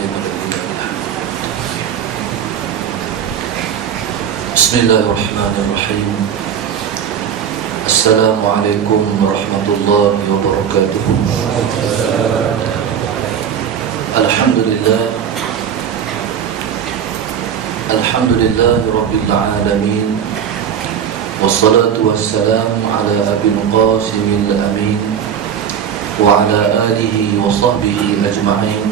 liman hamida. Bismillahirrahmanirrahim. Assalamualaikum warahmatullahi wabarakatuh. Alhamdulillah. Alhamdulillahi rabbil alamin. Wassalatu wassalamu ala abil qasimil amin wa ala alihi wa sahbihi ajma'in.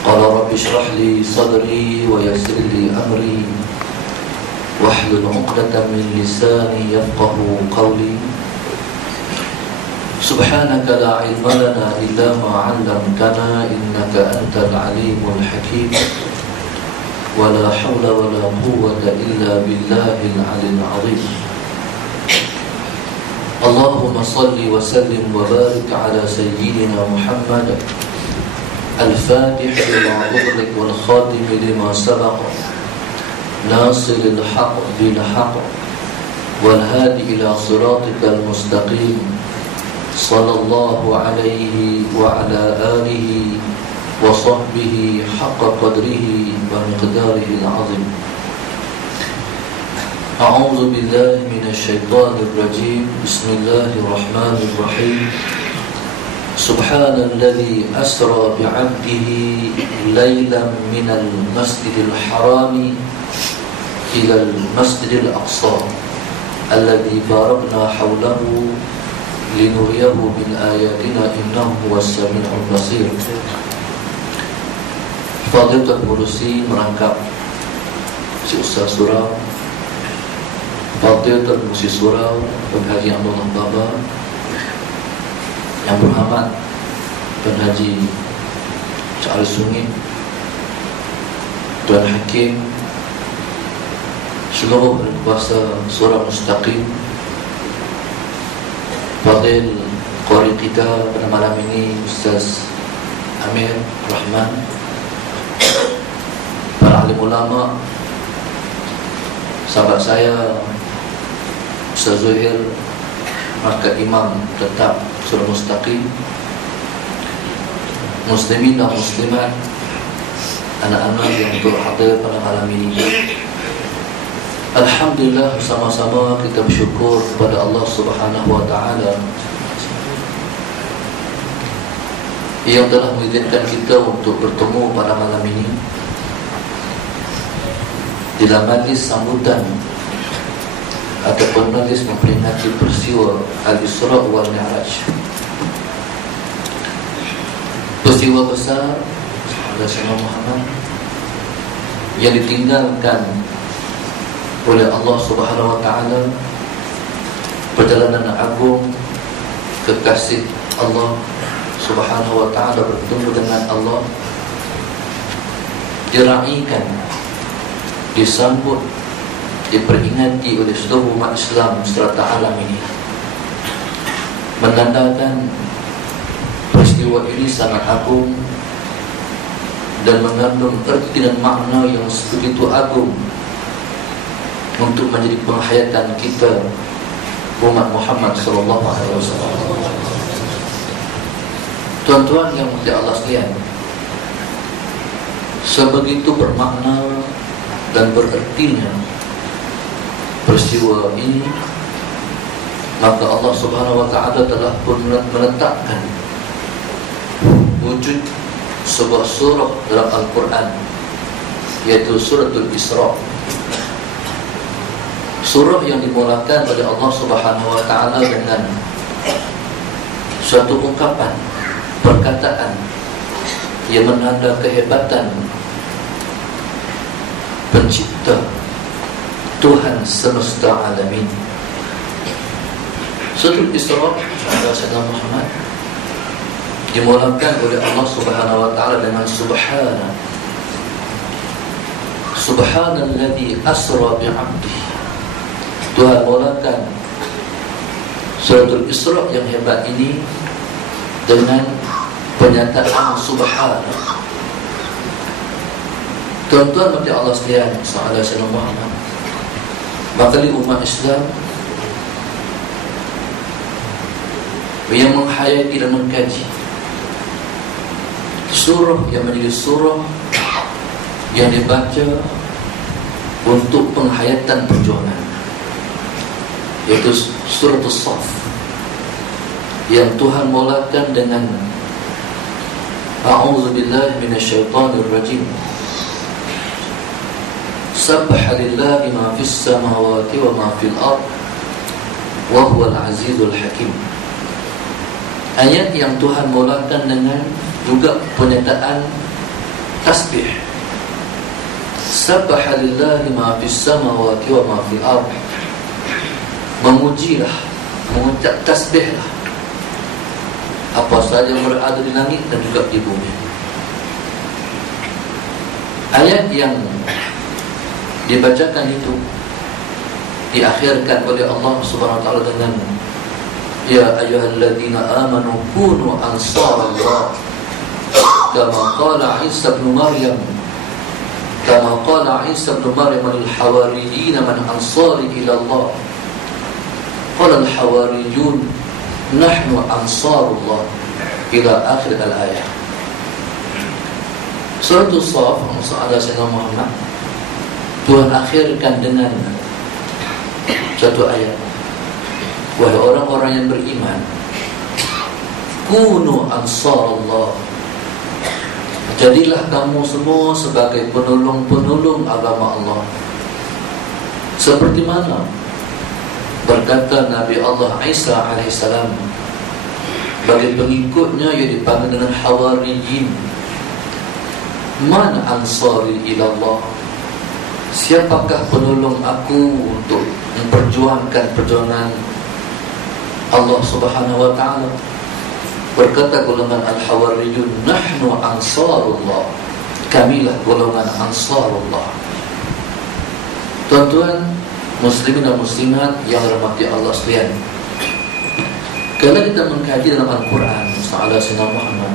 Qala rabbi shrah li sadri wa yassir li amri wahlul 'uqdatam min lisani yafqahu qawli. Subhanaka la 'ilma lana illa ma 'allamtana innaka antal 'alimul hakim. Wala hawla wala quwwata illa billahil 'aliyyil 'azim. Allahumma salli wa sallim wa barik ala sayyidina Muhammad al-Fatih lima ughliq wal khatim lima sabaq nasiril haqq bil haqq wal hadi ila siratikal mustaqim sallallahu alaihi wa ala alihi wa sahbihi haqqa qadrihi wa miqdarihi al-'azim. A'udzu billahi minasy syaithanir rajim. Bismillahirrahmanirrahim. Subhanalladzi asra bi'abdihi lailan minal masjidil harami ilal masjidil aqsa alladzi barakna hawlahu linuriyahu min ayatina innahu huwas sami'ul basir. Fadilatul Murusi merangkap si Ustaz Surau, Fadilatul Murusi Surau, Haji Abdullah Baba, Yang Berhormat Tuan Haji Charles Sungi, Tuan Hakim, seluruh kuasa Surah Mustaqim, Fadil Qari kita pada malam ini Ustaz Amir Rahman, para alim ulama, sahabat saya Ustaz Zuhair, markas imam tetap Surah Mustaqim, muslimin dan muslimat, anak-anak yang berhadir pada malam ini. Alhamdulillah, bersama-sama kita bersyukur kepada Allah Subhanahu wa taala yang telah mengizinkan kita untuk bertemu pada malam ini dalam majlis sambutan ataupun majlis memperingati peristiwa Al-Isra wal Mi'raj, peristiwa besar Rasulullah Muhammad yang ditinggalkan oleh Allah Subhanahu wa taala, perjalanan agung kekasih Allah Subhanahu wa taala bertemu dengan Allah, diraikan, disambut, diperingati oleh seluruh umat Islam serta alam ini, menandakan peristiwa ini sangat agung dan mengandung erti dan makna yang begitu agung untuk menjadi penghayatan kita umat Muhammad sallallahu alaihi wasallam. Tuan-tuan yang mulia Allah sekalian, sebegitu bermakna dan berertinya peristiwa ini, maka Allah Subhanahu wa taala telah pun menetapkan wujud sebuah surah dalam Al-Quran, yaitu suratul Isra. Surah yang dimulakan oleh Allah Subhanahu wa taala dengan suatu ungkapan, perkataan yang menanda kehebatan pencipta, Tuhan semesta alamin. Suratul Isra Sayyidina Muhammad dimulakan oleh Allah Subhanahu wa taala dengan Subhanalladzi asra bi'abdihi. Tuhan mulakan Suratul Isra yang hebat ini dengan pernyataan subhana. Tuan-tuan mati Allah sekalian, sallallahu alaihi wasallam, maka di umat Islam yang menghayati dan mengkaji surah yang menjadi surah yang dibaca untuk penghayatan perjuangan, yaitu surah As-Saff, yang Tuhan mulakan dengan A'udzubillahi minasyaitonirrajim. Sabbaha lillahi ma fis samawati wa ma fil ard wa huwal azizul hakim. Ayat yang Tuhan mulakan dengan juga pernyataan tasbih. Sabbaha lillahi ma fis samawati wa ma fil ard. Memujilah, mengucap tasbihlah apa sahaja yang berada di langit dan juga di bumi. Ayat yang dibacakan itu diakhirkan oleh Allah Subhanahu wa taala dengan ya ayyuhalladzina amanu kunu ansarallah kama qala Isa ibn Maryam lil hawariyyin man ansari ila Allah qala al hawariyun nahnu ansarullah ila akhir al-ayah. Surah As-Saff ada Sayyidina Muhammad, Tuhan akhirkan dengan satu ayat, wahai orang-orang yang beriman, kunu ansarullah, jadilah kamu semua sebagai penolong-penolong agama Allah. Seperti mana berkata Nabi Allah Isa alaihissalam bagi pengikutnya yang dipanggil dengan Hawariyin, man ansari ilallah, siapakah penolong aku untuk memperjuangkan perjuangan Allah Subhanahu wa ta'ala? Berkata golongan Al-Hawariyun, nahnu ansarullah, kamilah golongan ansarullah. Tuan-tuan muslimin dan muslimat yang dirahmati Allah sekalian, kalau kita mengkaji dalam Al-Quran Sahabat Sayyidina Muhammad,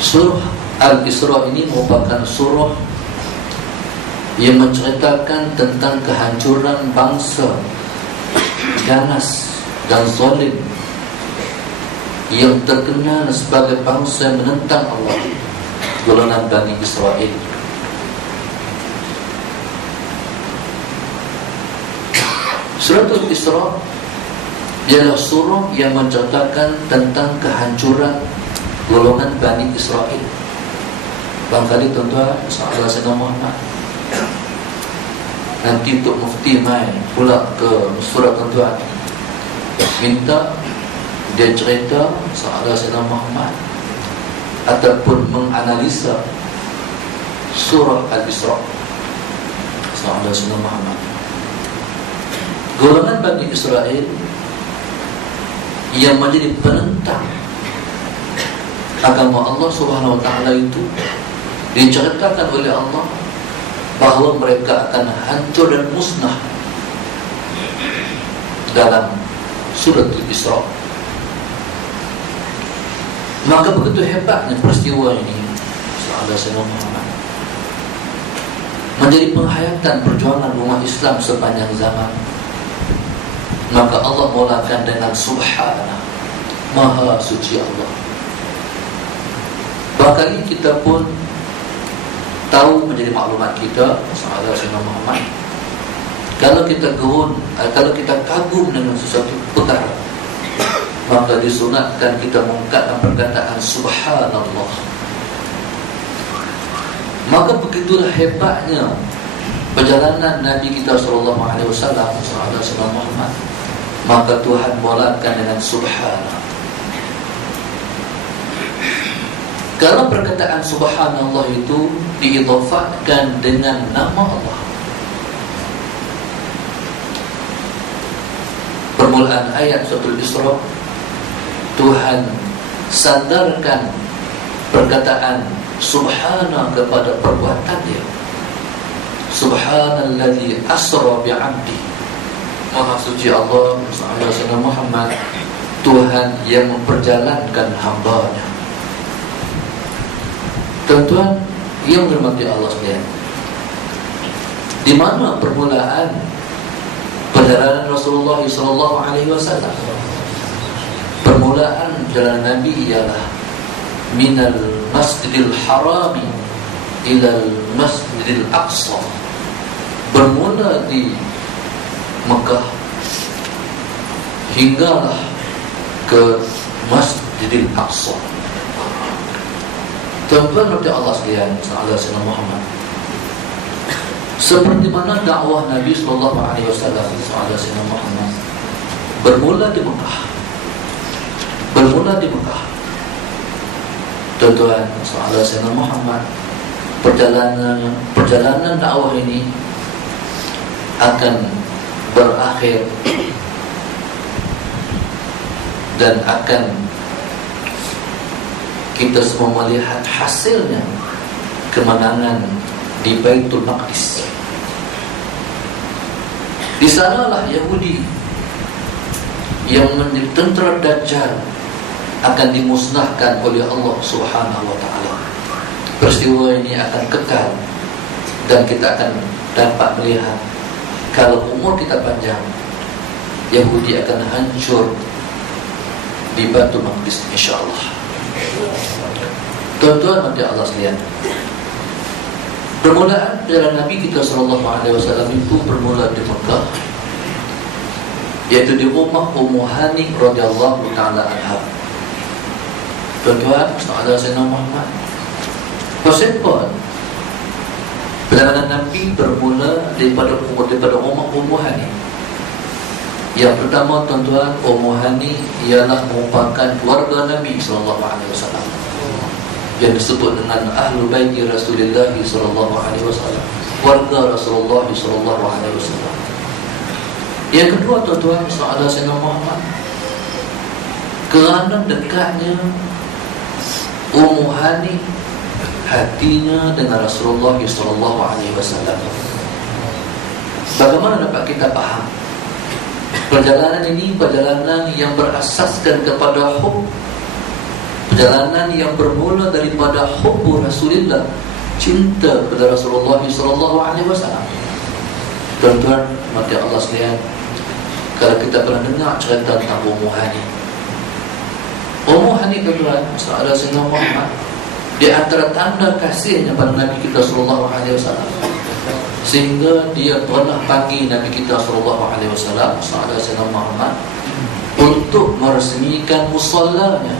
surah Al-Isra ini merupakan surah yang menceritakan tentang kehancuran bangsa ganas dan zalim yang terkenal sebagai bangsa yang menentang Allah, golongan Bani Israel. Surah Al-Isra ialah surah yang menceritakan tentang kehancuran golongan Bani Israel. Barangkali tuan-tuan sahabat Sayyidina Muhammad nanti untuk mufti mai pula ke surah tuan-tuan, minta dia cerita sahabat Sayyidina Muhammad ataupun menganalisa surah Al-Isra sahabat Sayyidina Muhammad. Golongan Bani Israel yang menjadi penentang agama Allah Subhanahu wa ta'ala itu diceritakan oleh Allah bahawa mereka akan hancur dan musnah dalam surah Al-Isra. Maka begitu hebatnya peristiwa ini sahabat Sayyidina Muhammad menjadi penghayatan perjuangan umat Islam sepanjang zaman. Maka Allah mulakan dengan Subhana, Maha Suci Allah. Bahkan kita pun tahu menjadi maklumat kita sahabat Sayyidina Muhammad, kalau kita gerun, kalau kita kagum dengan sesuatu perkara, maka disunatkan kita mengungkapkan perkataan Subhanallah. Maka begitulah hebatnya perjalanan Nabi kita SAW sahabat Sayyidina Muhammad. Maka Tuhan mulakan dengan Subhanallah. Kalau perkataan Subhanallah itu diidhafatkan dengan nama Allah, permulaan ayat surah Al-Isra, Tuhan sandarkan perkataan Subhana kepada perbuatannya. Subhanalladzi asra bi'abdi, Maha Suci Allah Sayyidina Muhammad, Tuhan yang memperjalankan hamba-Nya. Tuan-tuan yang dirahmati Allah sekalian, di mana permulaan perjalanan Rasulullah SAW? Permulaan perjalanan Nabi ialah minal masjidil harami ilal masjidil aqsa, bermula di Mekah hinggalah ke Masjidil Aqsa. Tuan-tuan dan Allah sekalian, Sayyidina Muhammad, seperti mana dakwah Nabi sallallahu alaihi wasallam Sayyidina Muhammad bermula di Mekah. Tuan-tuan, Sayyidina Muhammad, perjalanan dakwah ini akan berakhir dan akan kita semua melihat hasilnya, kemenangan di Baitul Maqdis. Di sanalah Yahudi yang menjadi tentera Dajjal akan dimusnahkan oleh Allah Subhanahu wa taala. Peristiwa ini akan kekal dan kita akan dapat melihat, kalau umur kita panjang, Yahudi akan hancur di Baitul Maqdis, insyaAllah. Tuan-tuan dan Allah sekalian, permulaan perjalanan Nabi kita SAW itu bermula di Mekah, yaitu di rumah Ummu Hani radhiyallahu ta'ala anha. Tuan-tuan, Sayyidina Muhammad, persiapan perjalanan Nabi bermula daripada rumah Ummu Hani. Yang pertama, tuan-tuan, Ummu Hani ialah merupakan keluarga Nabi SAW yang disebut dengan Ahlul Baiti Rasulullah SAW, keluarga Rasulullah SAW. Yang kedua, tuan-tuan, Sayyidina Muhammad, kerana dekatnya Ummu Hani hatinya dengan Rasulullah SAW. Bagaimana dapat kita faham? Perjalanan ini perjalanan yang berasaskan kepada hub, perjalanan yang bermula daripada hubbu Rasulullah, cinta kepada Rasulullah SAW. Tuan-tuan, mati Allah sekalian, kalau kita pernah dengar cerita tentang Ummu Hani. Ummu Hani, tuan-tuan, Sayyidina Muhammad, di antara tanda kasihnya pada Nabi kita SAW, sehingga dia pernah panggil Nabi kita SAW, Sayyidina Muhammad, untuk meresmikan musallanya.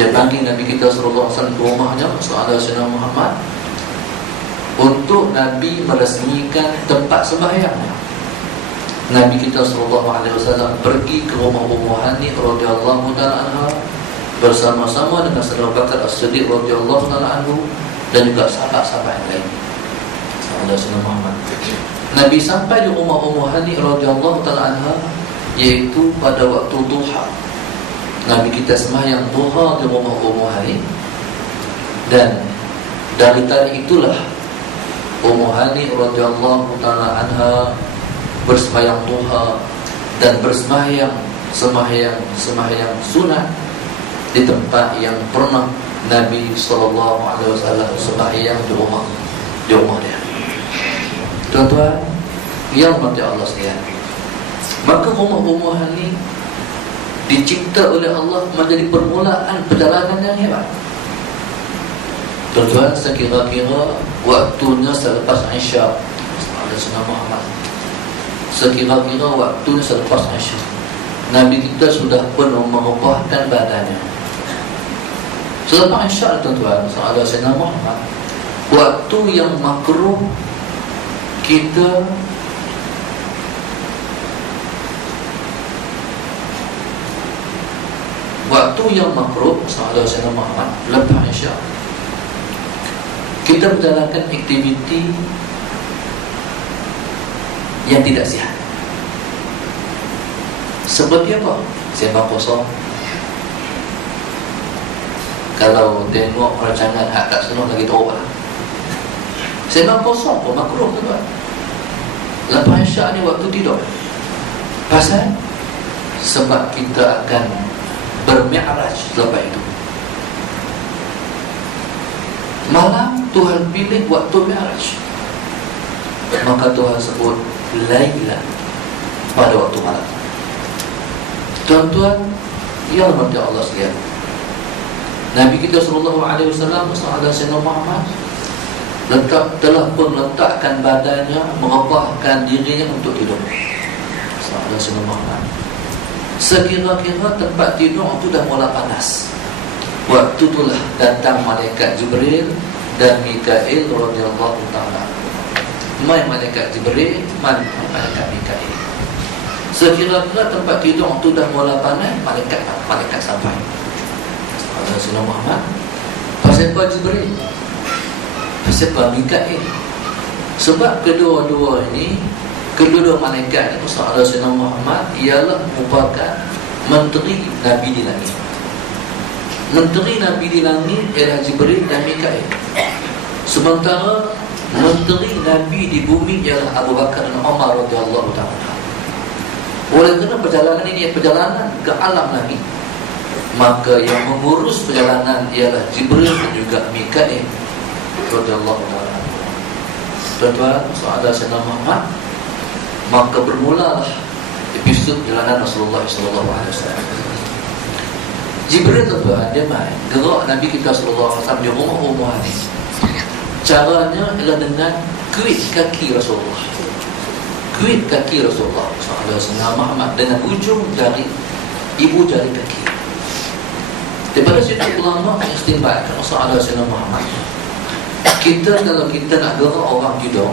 Dia panggil Nabi kita SAW ke rumahnya, Sayyidina Muhammad, untuk Nabi meresmikan tempat sembahyangnya. Nabi kita SAW pergi ke rumah Ummu Hani radhiyallahu ta'ala anha bersama-sama dengan Sayyidina Abu Bakar As-Siddiq radhiyallahu ta'ala anhu dan juga sahabat-sahabat yang lain. Sayyidina Muhammad, Nabi sampai di rumah Ummu Hani radhiyallahu ta'ala anha, yaitu pada waktu duha. Nabi kita sembahyang duha di rumah Ummu Hani, dan dari tarikh itulah Ummu Hani radhiyallahu ta'ala anha bersembahyang duha dan bersembahyang sembahyang sunat di tempat yang pernah Nabi SAW sembahyang di rumah dia. Tuan-tuan yang mati Allah sekalian, maka rumah Ummu Hani dicipta oleh Allah menjadi permulaan perjalanan yang hebat. Tuan-tuan, sekira-kira waktunya selepas Isya, Sayyidina Muhammad, sekira-kira waktunya selepas Isya, Nabi kita sudah pun mengubahkan badannya. Selepas Isya, tuan-tuan, Sayyidina Muhammad, waktu yang makruh kita Sayyidina Muhammad lepas Isya, kita menjalankan aktiviti yang tidak sihat. Seperti apa? Sembang kosong. Kalau tengok rancangan hak tak senang lagi tahu lah. Sembang kosong pun makruh, tuan. Lepas Isya ni waktu tidur. Pasal sebab kita akan bermi'raj lepas itu. Malam Tuhan pilih waktu mi'raj, maka Tuhan sebut Laila pada waktu malam. Tuan-tuan yang mati Allah sekalian, Nabi kita sallallahu alaihi wasallam Sahabat Sayyidina Muhammad telah pun letakkan badannya, merebahkan dirinya untuk tidur. Sahabat Sayyidina Muhammad. Sekira-kira tempat tidur itu dah mula panas. Waktu itulah datang malaikat Jibril dan Mikail radhiyallahu taala. Mai malaikat Jibril, malaikat Mikail. Sekira-kira tempat tidur itu dah mula panas, malaikat sampai. Sahabat Muhammad. Pasal apa Jibril? Pasal apa Mikail? Sebab kedua-dua malaikat itu Sahabat Muhammad ialah merupakan menteri Nabi di langit. Menteri Nabi di langit ialah Jibril dan Mikail. Sementara menteri Nabi di bumi ialah Abu Bakar dan Umar radhiyallahu taala. Oleh kerana perjalanan ini perjalanan ke alam langit, maka yang mengurus perjalanan ialah Jibril dan juga Mikail radhiyallahu taala. Tuan-tuan, Sahabat Sayyidina Muhammad, maka bermulalah episod perjalanan Rasulullah sallallahu alaihi wasallam. Jibril tuan-tuan, dia main gerak Nabi kita sallallahu alaihi wasallam di rumah ni. Caranya ialah dengan kuit kaki Rasulullah. Kuit kaki Rasulullah sallallahu alaihi Muhammad dengan ujung jari, ibu jari kaki. Daripada situ ulama istinbatkan Rasulullah sallallahu Muhammad. Kita kalau kita nak gerak orang tidur,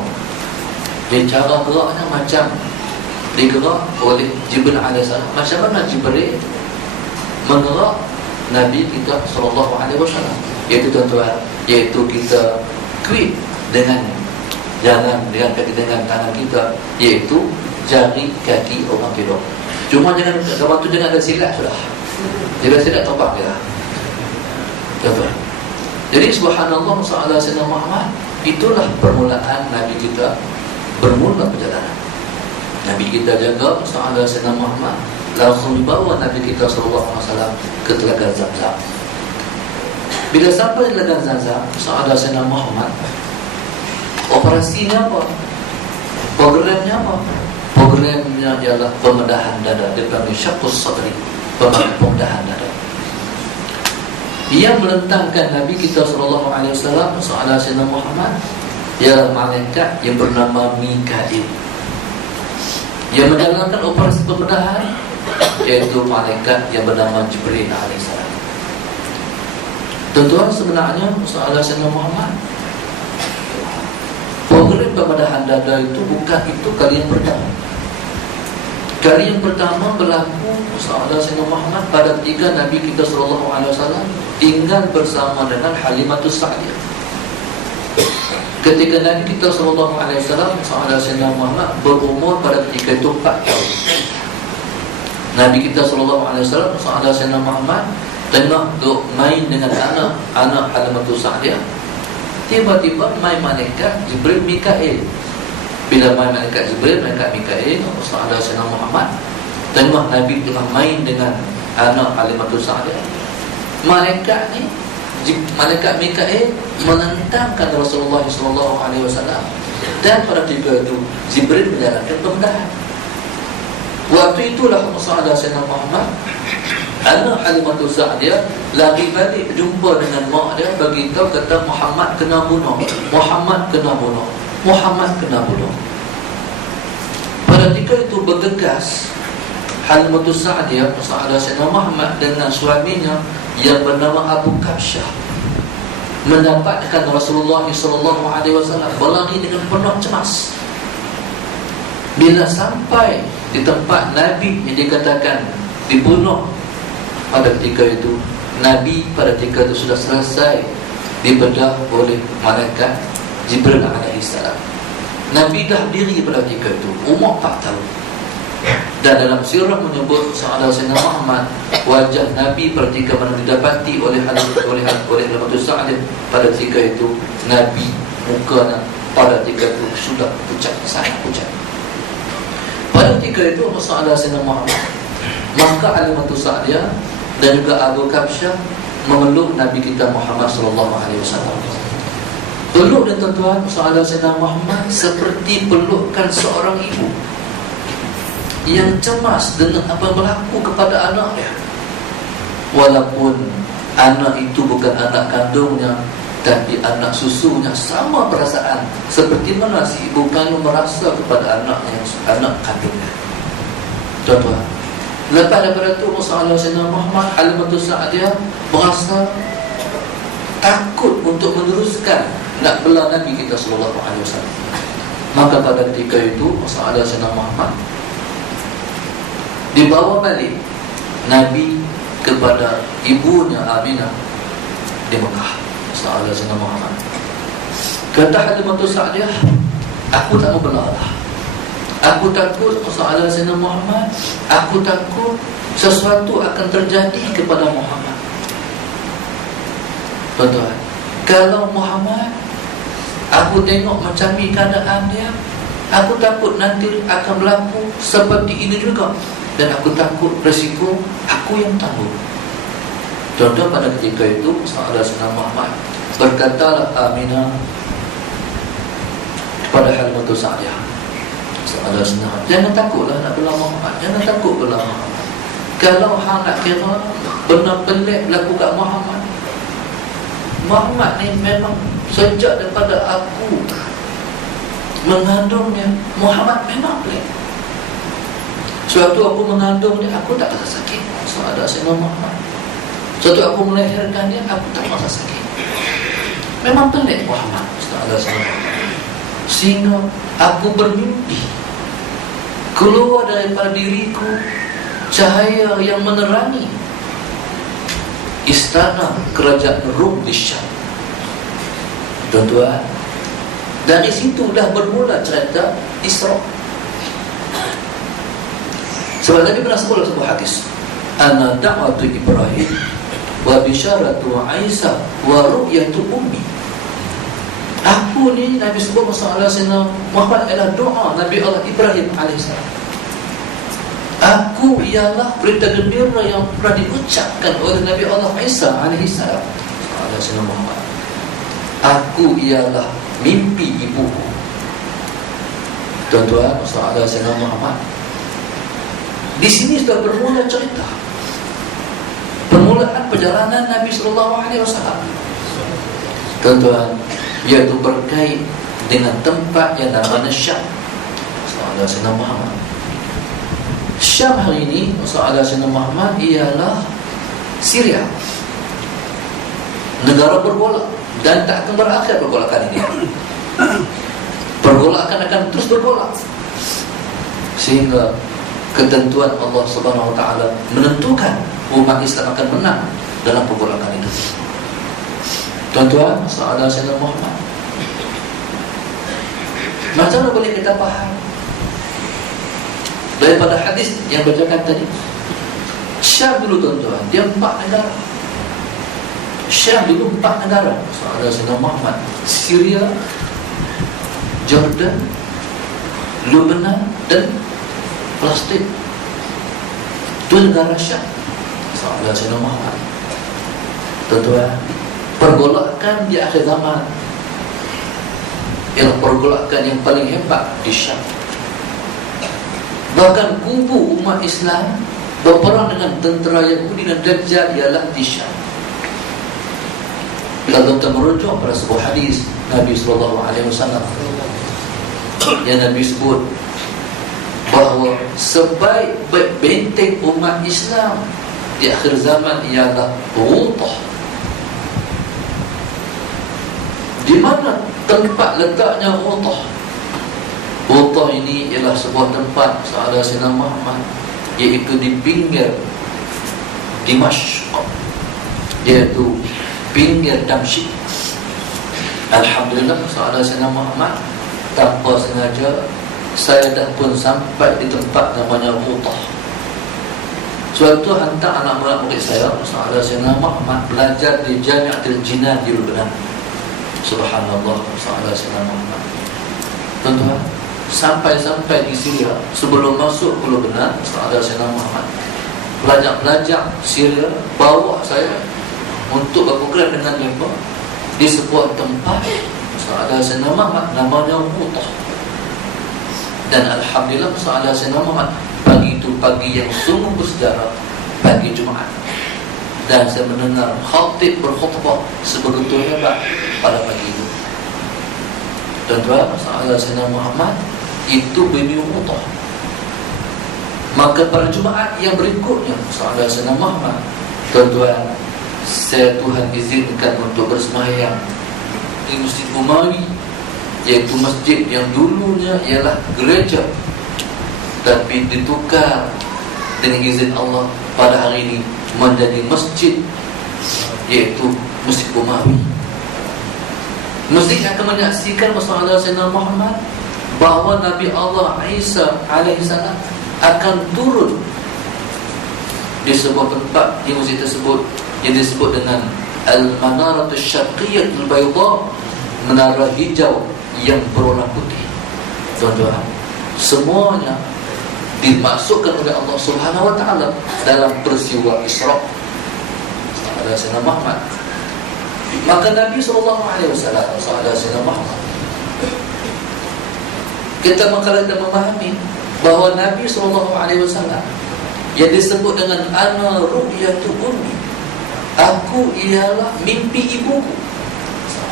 dia cara geraknya macam digerak oleh Jibril alaihissalam. Macam mana Jibril menggerak Nabi kita sallallahu alaihi wasallam? Iaitu tuan-tuan, iaitu kita kuit dengan dengan kaki, dengan tangan kita, iaitu jari kaki orang tidur. Cuma jangan kawan tu jangan ada silat sudah. Dia silat topak dia. Tuan-tuan. Jadi subhanallah Sahabat Sayyidina Muhammad, itulah permulaan Nabi kita bermula perjalanan. Nabi kita jaga Sahabat Sayyidina Muhammad, langsung dibawa Nabi kita sallallahu alaihi wasallam ke Telaga Zamzam. Bila sampai di Telaga Zamzam, Sahabat Sayyidina Muhammad, operasinya apa? Programnya apa? Programnya ialah pembedahan dada. Dia panggil syaqqus sadri, pembedahan dada. Yang melentangkan Nabi kita sallallahu alaihi wasallam Sahabat Sayyidina Muhammad ialah malaikat yang bernama Mikail. Yang menjalankan operasi pembedahan iaitu malaikat yang bernama Jibril alaihissalam. Tuan-tuan, sebenarnya Sahabat Sayyidina Muhammad, program pembedahan dada itu bukan itu kali yang pertama. Kali yang pertama berlaku Sahabat Sayyidina Muhammad pada ketika Nabi kita sallallahu alaihi wasallam tinggal bersama dengan Halimatus Sa'diyah. Ketika Nabi kita sallallahu alaihi wasallam Sahabat Sayyidina Muhammad berumur pada ketika itu 4 tahun. Nabi kita sallallahu alaihi wasallam Sahabat Sayyidina Muhammad tengah duk main dengan anak Halimatus Sa'diyah. Tiba-tiba main malaikat Jibril Mikail. Bila main malaikat Jibril, malaikat Mikail, Sahabat Sayyidina Muhammad tengah Nabi tengah main dengan anak Halimatus Sa'diyah. Malaikat ni, malaikat Mikail menentangkan Rasulullah sallallahu alaihi wasallam. Dan pada ketika itu Jibril menjalankan pembedahan. Waktu itulah Sahabat Sayyidina Muhammad, anak Halimatus Sa'diyah lari balik jumpa dengan mak dia, bagi tahu kata Muhammad kena bunuh. Muhammad kena bunuh. Muhammad kena bunuh. Pada ketika itu bergegas Halimatus Sa'diyah Sahabat Sayyidina Muhammad dengan suaminya yang bernama Abu Kabsyah mendapatkan Rasulullah sallallahu alaihi wasallam berlari dengan penuh cemas. Bila sampai di tempat Nabi yang dikatakan dibunuh, pada ketika itu Nabi pada ketika itu sudah selesai dibedah oleh malaikat Jibril alaihissalam. Nabi dah diri pada ketika itu umur 4 tahun. Dan dalam sirah menyebut Sahabat Sayyidina Muhammad, wajah Nabi pada ketika mana didapati oleh Halimatus Sa'diyah pada ketika itu, Nabi mukanya pada ketika itu sudah pucat, sangat pucat. Pada ketika itu Sahabat Sayyidina Muhammad, maka Halimatus Sa'diyah dan juga Abu Kabsyah memeluk Nabi kita Muhammad sallallahu alaihi wasallam. Peluk dan tuan-tuan, Sahabat Sayyidina Muhammad seperti pelukkan seorang ibu yang cemas dengan apa yang berlaku kepada anaknya. Walaupun Anak itu bukan anak kandungnya, tapi anak susunya. Sama perasaan seperti mana si ibu kandung merasa kepada anaknya, anak kandungnya. Tuan-tuan, lepas daripada itu Rasulullah Sayyidina Muhammad Halimatus Sa'diyah merasa takut untuk meneruskan nak belah Nabi kita sallallahu alaihi wasallam. Maka pada ketika itu Rasulullah Sayyidina Muhammad dibawa balik Nabi kepada ibunya Aminah di Mekah. Rasulullah Sayyidina Muhammad kata Halimatus Sa'diyah, aku tak mau belah lah. Aku takut Rasulullah Sayyidina Muhammad, aku takut sesuatu akan terjadi kepada Muhammad. Tuan-tuan, kalau Muhammad, aku tengok macam ni keadaan dia, aku takut nanti akan berlaku seperti ini juga. Dan aku takut resiko aku yang tanggung. Tuan-tuan, pada ketika itu Rasulullah Sayyidina Muhammad berkatalah Aminah kepada Halimatus Sa'diyah, Rasulullah Sayyidina, jangan takutlah nak belah Muhammad, jangan takut belah Muhammad. Kalau hang nak kira benar pelik berlaku kat Muhammad, Muhammad ni memang sejak daripada aku mengandungnya, Muhammad memang pelik. Suatu aku mengandung dia, aku tak rasa sakit. Ada Sayyidina Muhammad. Suatu aku melahirkan dia, aku tak rasa sakit. Memang pelik Muhammad. Ada Sayyidina Muhammad. Sehingga aku bermimpi keluar daripada diriku cahaya yang menerangi istana kerajaan Rum di Syam. Tuan-tuan, dari situ dah bermula cerita Isra. Sebab Nabi pernah sebut sebuah hadis, ana da'watu Ibrahim wa bisyaratu Isa wa ru'yatu ummi. Aku ni Nabi sebut Rasulullah Sayyidina Muhammad adalah doa Nabi Allah Ibrahim AS. Aku ialah berita gembira yang pernah diucapkan oleh Nabi Allah Isa AS. Sayyidina Muhammad, aku ialah mimpi ibuku. Tuan-tuan, Rasulullah Sayyidina Muhammad di sini sudah bermula cerita permulaan perjalanan Nabi SAW. Tuan-tuan, iaitu berkait dengan tempat yang namanya Syam. Rasulullah Sayyidina Muhammad, Syam hari ini Rasulullah Sayyidina Muhammad ialah Syria, negara bergolak dan tak akan berakhir pergolakan ini. Pergolakan akan terus bergolak sehingga ketentuan Allah Subhanahu Wa Taala menentukan umat Islam akan menang dalam pergolakan itu. Tuan-tuan, Rasulullah Sayyidina Muhammad, macam mana boleh kita faham daripada hadis yang bacakan tadi? Syam dulu tuan-tuan, dia 4 negara. Syam dulu 4 negara. Rasulullah Sayyidina Muhammad, Syria, Jordan, Lebanon dan Palestin. Itu negara Syam. Rasulullah Sayyidina Muhammad. Tuan-tuan, pergolakan di akhir zaman ialah pergolakan yang paling hebat di Syam. Bahkan kubu umat Islam berperang dengan tentera Yahudi dan Dajjal ialah di Syam. Bila kita merujuk pada sebuah hadis Nabi SAW yang Nabi sebut bahawa sebaik-baik benteng umat Islam di akhir zaman ialah Ghutah. Di mana tempat letaknya Ghutah? Ghutah ini ialah sebuah tempat Sahabat Sayyidina Muhammad, iaitu di pinggir Dimashq, iaitu pinggir Damsyik. Alhamdulillah, Sahabat Sayyidina Muhammad, tanpa sengaja saya dah pun sampai di tempat namanya Ghutah. Suatu hantar anak murid saya, Sahabat Sayyidina Muhammad, belajar di Jami'atul Jinan di Lebanon. Subhanallah, Sahabat Sayyidina Muhammad. Tuan-tuan, sampai di Syria, sebelum masuk ke Lebanon, Sahabat Sayyidina Muhammad, pelajar-pelajar Syria bawa saya untuk berprogram dengan mereka di sebuah tempat Sahabat Sayyidina Muhammad namanya Ghutah. Dan Alhamdulillah, Sahabat Sayyidina Muhammad, pagi itu pagi yang sungguh bersejarah, pagi Jumaat. Dan saya mendengar khatib berkhutbah sebegitu hebat pada pagi itu. Tuan-tuan, masalah Sayyidina Muhammad itu bumi utah. Maka pada Jumaat yang berikutnya, masalah Sayyidina Muhammad, tuan-tuan, saya Tuhan izinkan untuk bersemayam di Masjid Umawi, iaitu masjid yang dulunya ialah gereja, tapi ditukar dengan izin Allah pada hari ini menjadi masjid, iaitu Masjid Umawi. Masjid akan menyaksikan masalah Sayyidina Muhammad bahawa Nabi Allah Isa alaihissalam akan turun di sebuah tempat di masjid tersebut yang disebut dengan Al-Manaratus Syarqiyatul Bayda, menara hijau yang berwarna putih. Tuan-tuan, semuanya dimasukkan oleh Allah Subhanahu wa taala dalam peristiwa Isra pada Sayyidina Muhammad. Maka Nabi SAW Sayyidina Muhammad, kita memahami bahawa Nabi SAW yang disebut dengan ana ru'yatu ummi, aku ialah mimpi ibuku.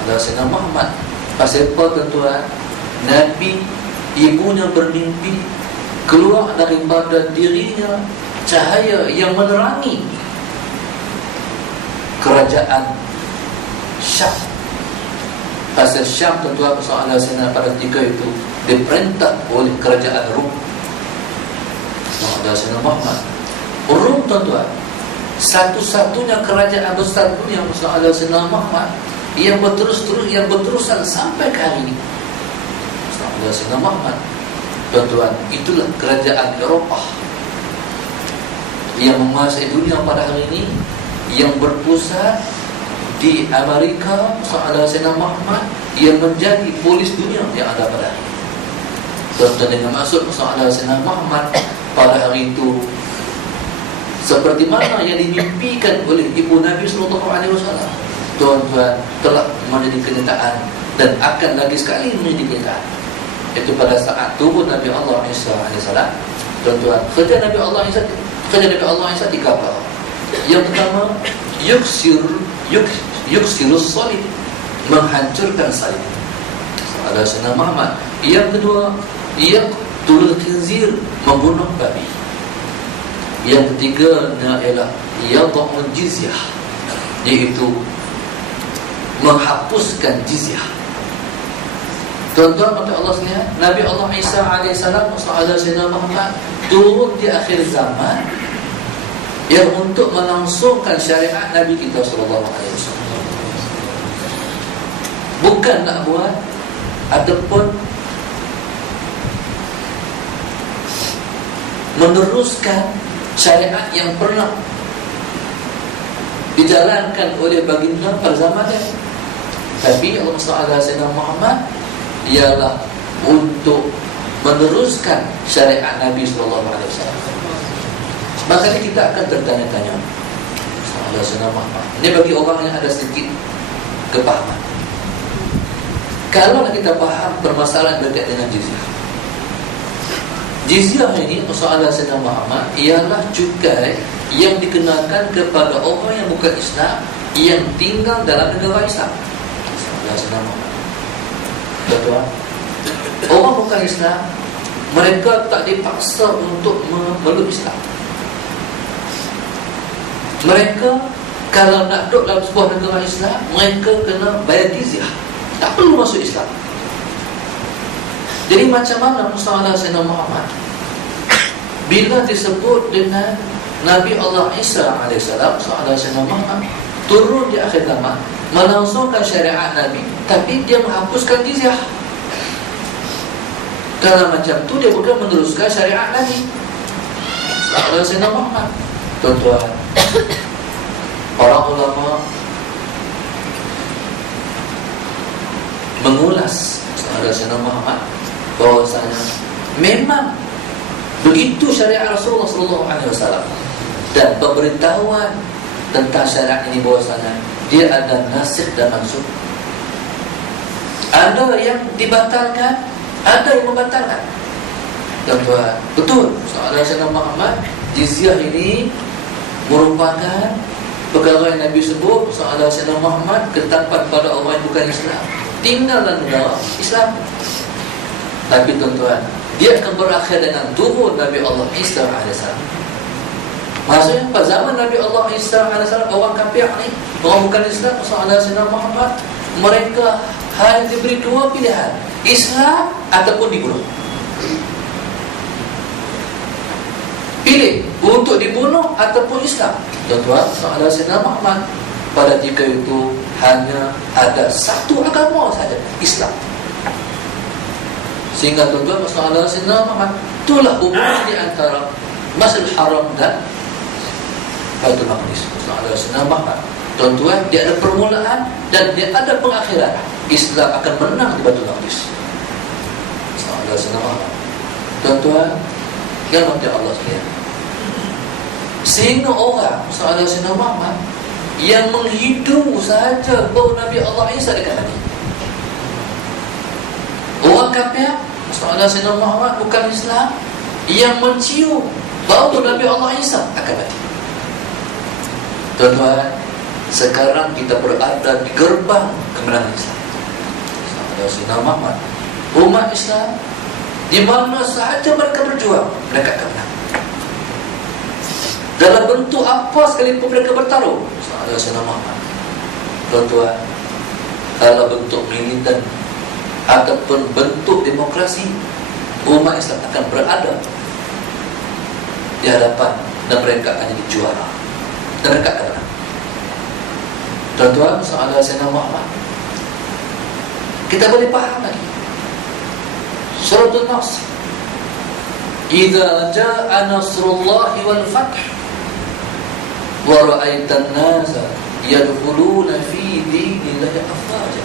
Sayyidina Muhammad. Pasal apa tuan-tuan? Nabi, ibunya bermimpi, keluar daripada dirinya cahaya yang menerangi kerajaan Syam. Pasal Syam tuan-tuan, persoalan Sayyidina pada ketika itu diperintah oleh kerajaan Rum. Sayyidina Muhammad, Rum tuan-tuan, satu-satunya kerajaan besar dunia masalah Sayyidina Muhammad yang berterusan sampai ke hari ini. Sayyidina Muhammad, tuan-tuan, itulah kerajaan Eropah yang menguasai dunia pada hari ini, yang berpusat di Amerika. Sayyidina Muhammad yang menjadi polis dunia yang ada pada hari ini. Tuan-tuan, dengan maksud Sayyidina Muhammad pada hari itu seperti mana yang dimimpikan oleh ibu Nabi SAW, tuan-tuan, telah menjadi kenyataan dan akan lagi sekali menjadi kenyataan. Itu pada saat turun Nabi Allah Isa alaihissalam, tuan-tuan, kerja Nabi Allah Isa 3 perkara. Yang pertama, yuksirus salib, menghancurkan salib. Ada Sayyidina Muhammad. Yang kedua, yaqtulul khinzir, membunuh babi. Yang ketiga ialah yadh'ul jizyah, iaitu menghapuskan jizyah. Tuan-tuan, kata Allah sekalian, Nabi Allah Isa alaihissalam Sayyidina Muhammad turun di akhir zaman yang untuk melangsungkan syariat Nabi kita sallallahu alaihi wasallam. Bukan nak buat ataupun meneruskan syariat yang pernah dijalankan oleh baginda pada zamannya. Tapi Allah Subhanahu Sayyidina Muhammad ialah untuk meneruskan syariat Nabi sallallahu alaihi wasallam. Maka kita akan bertanya-tanya, Sayyidina Muhammad, ini bagi orang yang ada sedikit kepahaman. Kalau kita faham permasalahan berkaitan dengan jizyah. Jizyah ini persoalan Sayyidina Muhammad ialah cukai yang dikenakan kepada orang yang bukan Islam yang tinggal dalam negara Islam. Sayyidina Muhammad, betul? Orang bukan Islam, mereka tak dipaksa untuk memeluk Islam. Mereka kalau nak duduk dalam sebuah negara Islam, mereka kena bayar jizyah, tak perlu masuk Islam. Jadi macam mana masalah Sayyidina Muhammad bila disebut dengan Nabi Allah Isa alaihissalam, Sayyidina Muhammad turun di akhir zaman melangsungkan syariat Nabi, tapi dia menghapuskan jizyah. Kalau macam tu dia bukan meneruskan syariat Nabi Sayyidina Muhammad. Tuan-tuan, para ulama mengulas Sayyidina Muhammad bahwasanya memang begitu syariat Rasulullah SAW, dan pemberitahuan tentang syariat ini bahwasanya dia ada nasikh dan mansukh. Ada yang dibatalkan, ada yang membatalkan. Tuan-tuan, betul Sayyidina Muhammad, jizyah ini merupakan perkara yang Nabi sebut soal Sayyidina Muhammad ketapan pada orang yang bukan Islam, tinggal dalam negara Islam. Tapi tuan-tuan, dia akan berakhir dengan turun Nabi Allah Isa AS. Maksudnya pada zaman Nabi Allah Isa AS, orang kafir ni, orang bukan Islam soal Sayyidina Muhammad, mereka hanya diberi dua pilihan, Islam ataupun dibunuh. Pilih untuk dibunuh ataupun Islam. Tuan-tuan, soal Sayyidina Muhammad pada ketika itu hanya ada satu agama saja, Islam. Sehingga tuan-tuan, soal Sayyidina Muhammad, itulah hubungan di antara Masjidil Haram dan Baitul Maqdis. Soal Sayyidina Muhammad, tuan-tuan, dia ada permulaan dan dia ada pengakhiran. Islam akan menang di Baitul Maqdis. Soal Sayyidina Muhammad, tuan-tuan, yang mati Allah sekalian. Sehingga orang soal Sayyidina Muhammad yang menghidu sahaja bau Nabi Allah Isa dekat hati. Orang kafir soal Sayyidina Muhammad bukan Islam yang mencium bau Nabi Allah Isa akan mati. Tuan-tuan, sekarang kita berada di gerbang kemenangan Islam. Soal Sayyidina Muhammad, umat Islam di mana sahaja mereka berjuang, mereka akan menang. Dalam bentuk apa sekalipun mereka bertaruh, soal Sayyidina Muhammad. Tuan-tuan, kalau bentuk militan ataupun bentuk demokrasi, umat Islam akan berada di hadapan dan mereka akan jadi juara dan mereka akan menang. Tuan-tuan, soal Sayyidina Muhammad, kita boleh faham lagi Surah An-Nasr, idza jaa nasrullahi wal fath wa ra'aitan nasa yadkhuluna fi dinillahi afwaja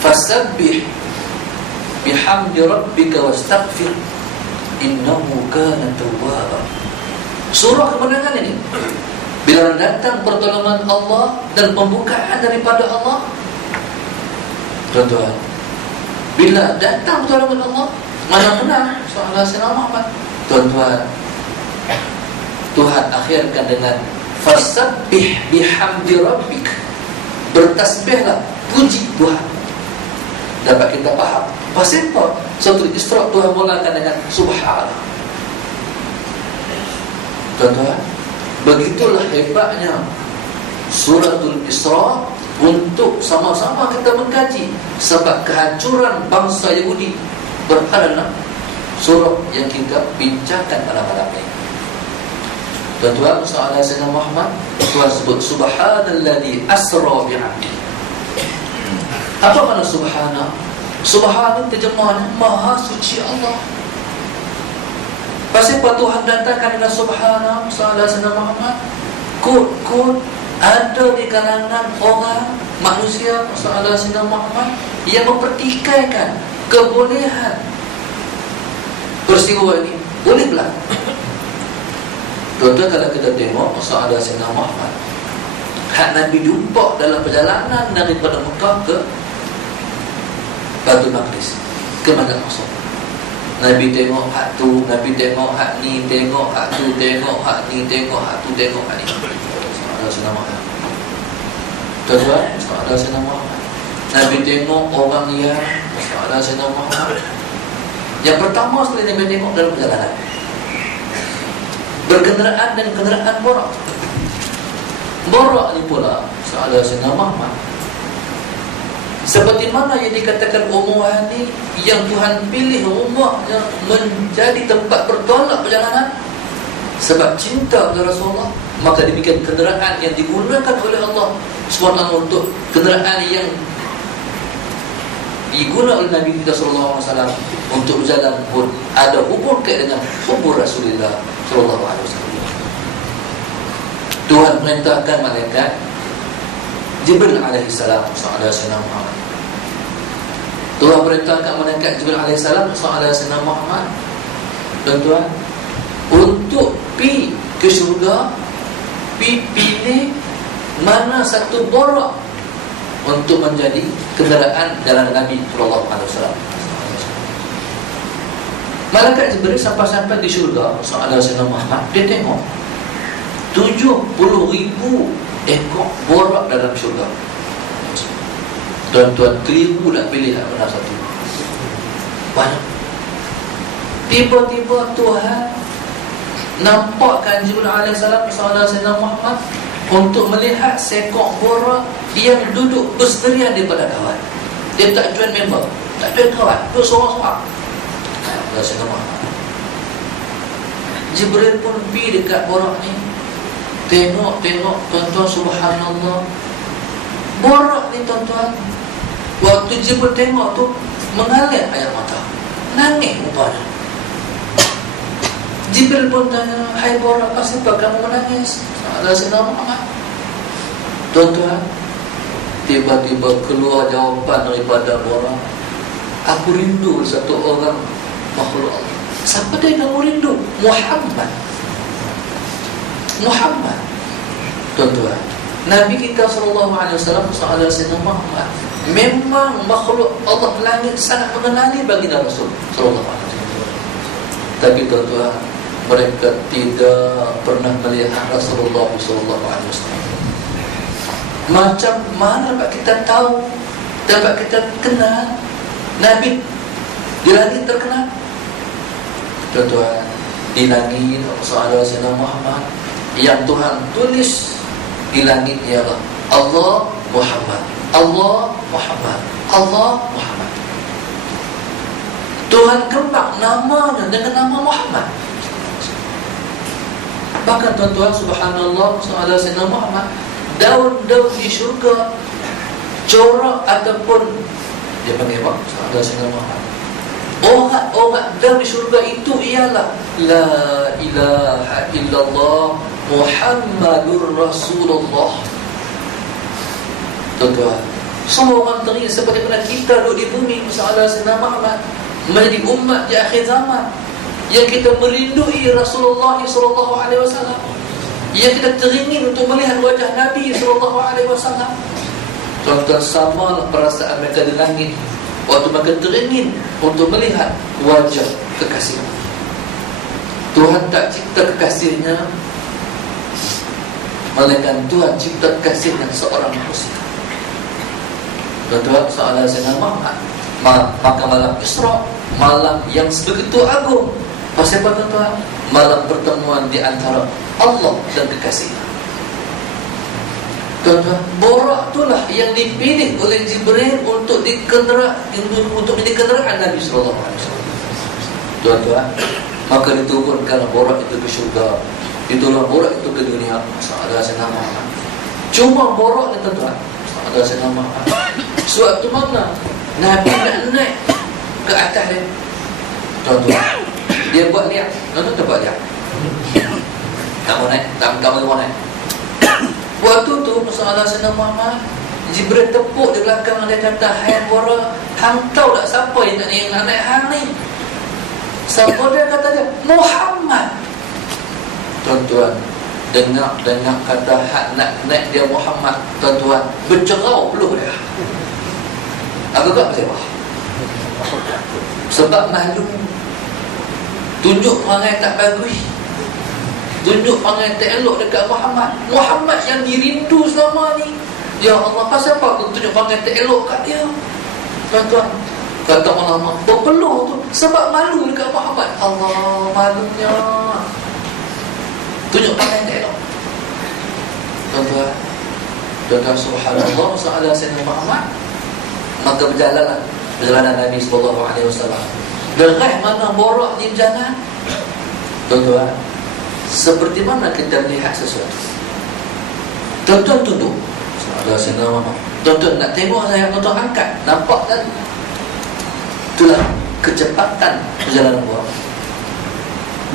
fasabbih bihamdi rabbika wastaghfir innahu kana tawwaba. Surah kemenangan ini, bila datang pertolongan Allah dan pembukaan daripada Allah, tuan-tuan, bila datang pertolongan Allah, mana menang soal Sayyidina Muhammad. Tuan-tuan, Tuhan akhirkan dengan fasabbih bihamdi rabbik, bertasbihlah, puji Tuhan. Dapat kita faham pasal apa Surah Isra Tuhan mulakan dengan subhanallah. Tuan-tuan, begitulah hebatnya Suratul Isra untuk sama-sama kita mengkaji, sebab kehancuran bangsa Yahudi berada surah yang kita bincangkan pada malam ini. Tuan-tuan, soal Sayyidina Muhammad, Tuhan sebut subhanalladzi asra bi'abdi. Apa makna subhana? Subhana terjemahannya maha suci Allah. Pasal apa Tuhan datangkan dengan subhana soal Sayyidina Muhammad? Kod ada di kalangan orang manusia soal Sayyidina Muhammad yang mempertikaikan kebolehan peristiwa ini boleh berlaku. Tuan-tuan, kalau kita tengok soal Sayyidina Muhammad, hak Nabi jumpa dalam perjalanan daripada Mekah ke Baitul Maqdis, ke Masjid Al-Aqsa. Nabi tengok hak tu, Nabi tengok hak ni, tengok hak tu, tengok hak ni, tengok hak tu, tengok hak ni. Soal Sayyidina Muhammad, tuan-tuan, soal Sayyidina Muhammad, Nabi tengok orang yang soal Sayyidina Muhammad. Yang pertama sekali Nabi tengok dalam perjalanan, berkenderaan dan kenderaan borak. Borak ni pula soal Sayyidina Muhammad, seperti mana yang dikatakan rumah ni yang Tuhan pilih rumah yang menjadi tempat bertolak perjalanan sebab cinta kepada Rasulullah, maka demikian kenderaan yang digunakan oleh Allah SWT untuk kenderaan yang digunakan oleh Nabi kita SAW untuk berjalan pun ada hubung dengan hubung Rasulullah SAW. Tuhan perintahkan malaikat Jibril alaihissalam soal Sayyidina Muhammad. Tuhan perintahkan malaikat Jibril alaihissalam soal Sayyidina Muhammad, tuan-tuan, untuk pi ke syurga, pi pilih mana satu borak untuk menjadi kenderaan jalan Nabi sallallahu alaihi wasallam. Malaikat Jibril sampai-sampai di syurga soal Sayyidina Muhammad, dia tengok 70,000 ekor borak dalam syurga. Tuan-tuan keliru nak pilih mana satu. Banyak. Tiba-tiba Tuhan nampakkan Jibril alaihissalam kepada Sayyidina Muhammad untuk melihat seekor borak yang duduk bersendirian daripada kawan. Dia tak join member, tak join kawan, duduk seorang-seorang. Sayyidina Muhammad. Jibril pun pergi dekat borak ni. Tengok tuan-tuan, subhanallah. Borak ni tuan-tuan, waktu Jibril tengok tu mengalir air mata, nangis rupanya. Jibril pun tanya, hai borak, kenapa kamu menangis? Ada Sayyidina Muhammad. Tuan-tuan, tiba-tiba keluar jawapan daripada borak, aku rindu satu orang makhluk Allah. Siapa dia kamu rindu? Muhammad. Tuan-tuan, Nabi kita SAW Sayyidina Muhammad memang makhluk Allah langit sangat mengenali baginda Rasul SAW. Tapi tuan-tuan, mereka tidak pernah melihat Rasulullah SAW. Macam mana dapat kita tahu, dapat kita kenal Nabi di langit terkenal? Tuan-tuan, di langit Sayyidina Muhammad yang Tuhan tulis di langit ialah Allah Muhammad, Allah Muhammad, Allah Muhammad. Tuhan kembang namanya dengan nama Muhammad. Bahkan tuan-tuan, subhanallah, Sayyidina Muhammad, daun-daun di syurga, corak ataupun dia panggil apa? Sayyidina Muhammad, orang daun di syurga itu ialah La ilaha illallah Muhammadur Rasulullah. Tuan-tuan, semua orang teringat seperti mana kita duduk di bumi Sayyidina Muhammad menjadi umat di akhir zaman, yang kita merindui Rasulullah SAW, yang kita teringin untuk melihat wajah Nabi SAW. Tuan-tuan, sama perasaan mereka di langit waktu mereka teringin untuk melihat wajah kekasih. Tuhan tak cipta kekasihnya, melainkan Tuhan cipta kekasihnya seorang manusia. Tuan-tuan, Sayyidina Muhammad, maka malam Isra, malam yang sebegitu agung. Pasal apa tuan-tuan? Malam pertemuan di antara Allah dan kekasihnya. Tuan-tuan, borak itulah yang dipilih oleh Jibril untuk menjadi kenderaan Nabi SAW. Tuan-tuan, maka diturunkan borak itu ke syurga, diturunkan borak itu ke dunia. Sayyidina Muhammad. Cuma borak ni tuan-tuan, Sayyidina Muhammad, suatu mana Nabi nak naik ke atas dia, tuan-tuan, dia buat lihat. Tuan-tuan buat lihat, kamu naik, kamu naik. Waktu tu Sayyidina Muhammad, Jibril tepuk di belakang dia, kata, hai borak, hang tahu tak siapa yang nak naik hang ni? Siapa dia? Kata dia, Muhammad. Tuan-tuan, dengar kata hak nak naik dia Muhammad, tuan-tuan, bercerau peluh dia. Agak-agak siapa? Sebab malu, tunjuk perangai tak bagus, tunjuk perangai tak elok dekat Muhammad. Muhammad yang dirindu selama ni, ya Allah, pasal apa aku tunjuk perangai tak elok kat dia? Tuan-tuan, kata ulama, berpeluh tu sebab malu dekat Muhammad. Allah, malunya tunjuk perangai tak elok. Tuan-tuan, subhanallah, Sayyidina Muhammad. Maka berjalanlah perjalanan Nabi SAW. Derah mana borak di berjalan, tuan-tuan, seperti mana kita melihat sesuatu. Tuan-tuan tunduk, Sayyidina Muhammad. Tuan-tuan nak tengok saya, tuan-tuan angkat, nampak kan? Itulah kecepatan perjalanan borak.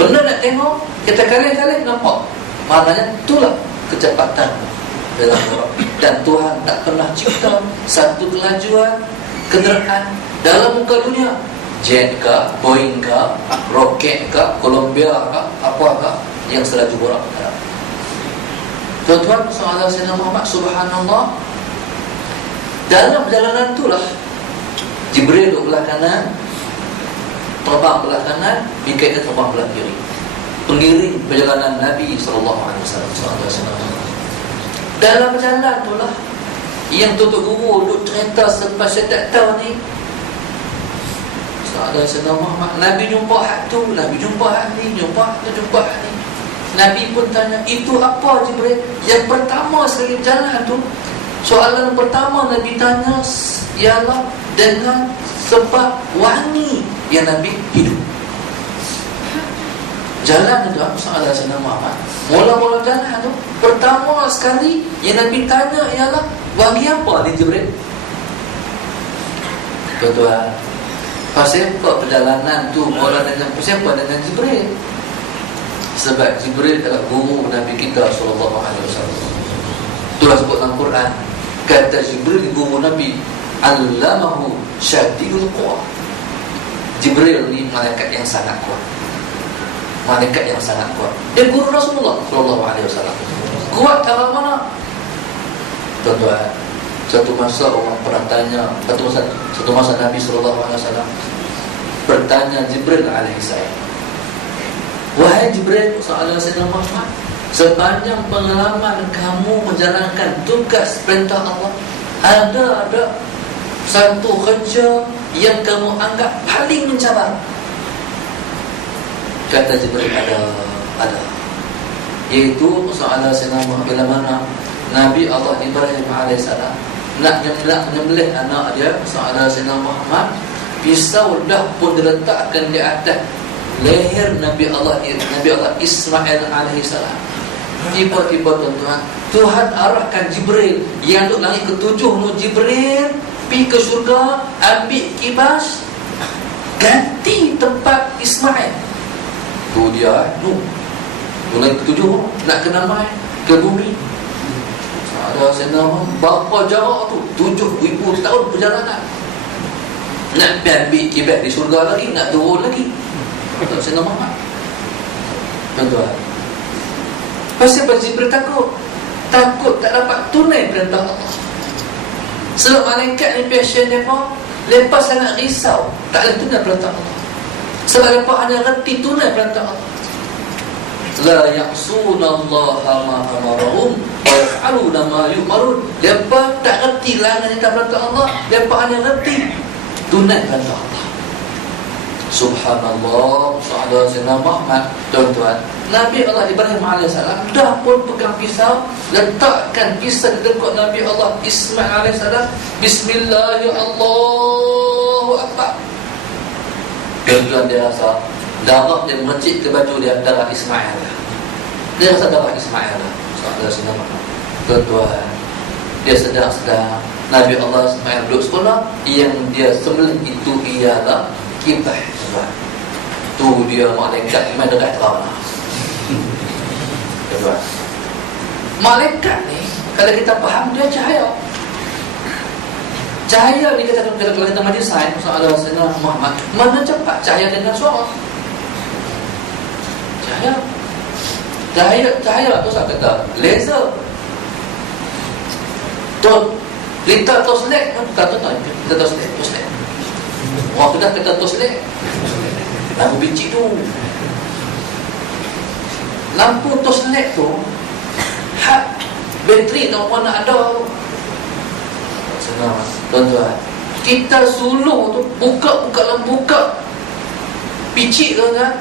Benar nak tengok, kita kali-kali nampak, maknanya itulah kecepatan dalam borak. Dan Tuhan tak pernah cipta satu kelajuan kenderaan dalam muka dunia, jet ke, Boeing ke, roket ke, Columbia ke, apakah yang selaju borak. Tuan-tuan, Sayyidina Muhammad, subhanallah, dalam perjalanan itulah Jibril duduk belah kanan, terbang belah kanan, Mikail terbang belah kiri, pengiring perjalanan Nabi SAW. Dalam jalan tu lah yang Tutup Guru duduk cerita selepas saya tak tahu ni. Ada Sayyidina Muhammad, Nabi jumpa hak tu, Nabi jumpa hak ni, jumpa hak tu, jumpa hak ni. Nabi pun tanya, itu apa Jibril? Yang pertama sekali jalan tu, soalan pertama Nabi tanya ialah dengan sebab wangi yang Nabi hidup. Jalan tu soalan Sayyidina Muhammad. Mula-mula jalan tu, pertama sekali yang Nabi tanya ialah wangi apa ni Jibril? Tuan-tuan, pasal apa perjalanan tu mula dengan siapa? Dengan Jibril. Sebab Jibril adalah guru Nabi kita sallallahu alaihi wasallam. Itulah sebut dalam Quran, kata Jibril guru Nabi, allamahu syadidul quwa. Jibril ni malaikat yang sangat kuat. Malaikat yang sangat kuat. Dia guru Rasulullah sallallahu alaihi wasallam. Kuat dalam mana? Tuan-tuan, satu masa orang pernah tanya, satu masa Nabi sallallahu alaihi wasallam bertanya Jibril alaihi salam, wahai Jibril sallallahu alaihi wasallam, sepanjang pengalaman kamu menjalankan tugas perintah Allah, ada satu kerja yang kamu anggap paling mencabar? Kata Jibril, ada. Iaitu sallallahu alaihi wasallam bila mana Nabi Allah Ibrahim alaihissalam nak menyembelih anak dia sallallahu alaihi wasallam Muhammad, pisau dah pun diletakkan di atas leher Nabi Allah Ismail alaihissalam. Tiba-tiba tuan-tuan, Tuhan arahkan Jibril yang duduk langit ketujuh tu, Jibril pergi ke syurga, ambil kibas, ganti tempat Ismail. Tu dia tu langit ketujuh nak kena mai ke bumi. Ada senama berapa jarak tu? 7,000 tahun perjalanan. Nak ambil kibas di syurga lagi, nak turun lagi. Tak senama mak. Tuan-tuan, pasal Jibril takut tak dapat tunai perintah Allah. Sebab malaikat ni passion lepas sangat risau tak boleh tunai perintah Allah. Sebab lepas hanya reti tunai perintah Allah. La ya'sunallaha ma amarahum wa yaf'aluna ma yu'marun. Lepas tak reti larangan perintah Allah, lepas hanya reti tunai perintah Allah. Subhanallah, sallallahu alaihi wasallam. Tuan-tuan, Nabi Allah Ibrahim alaihissalam dah pun pegang pisau, letakkan pisau di dekat Nabi Allah Ismail alaihissalam. Bismillahirrahmanirrahim, Allahu akbar. Tuan-tuan, dia rasa darah yang mercik ke baju dia, darah Ismail. Dia rasa darah Ismail sallallahu alaihi wasallam. Tuan-tuan, dia sedang Nabi Allah Ismail duduk sekolah, yang dia sembelih itu ialah kibah. Tu dia malaikat memang dekat terang. Malaikat ni kalau kita faham, dia cahaya. Cahaya ni kalau kita majlis sains soal Sayyidina Muhammad, mana cepat cahaya dengan suara. Cahaya tu saya kata laser. Tu lita toslet, kata kita toslet. Orang sudah kata toslet. Lampu biji tu, lampu toslet tu, hak bateri tak pun nak ada. Senang, tuan-tuan, kita suluh tu buka lampu, buka biji tu kan,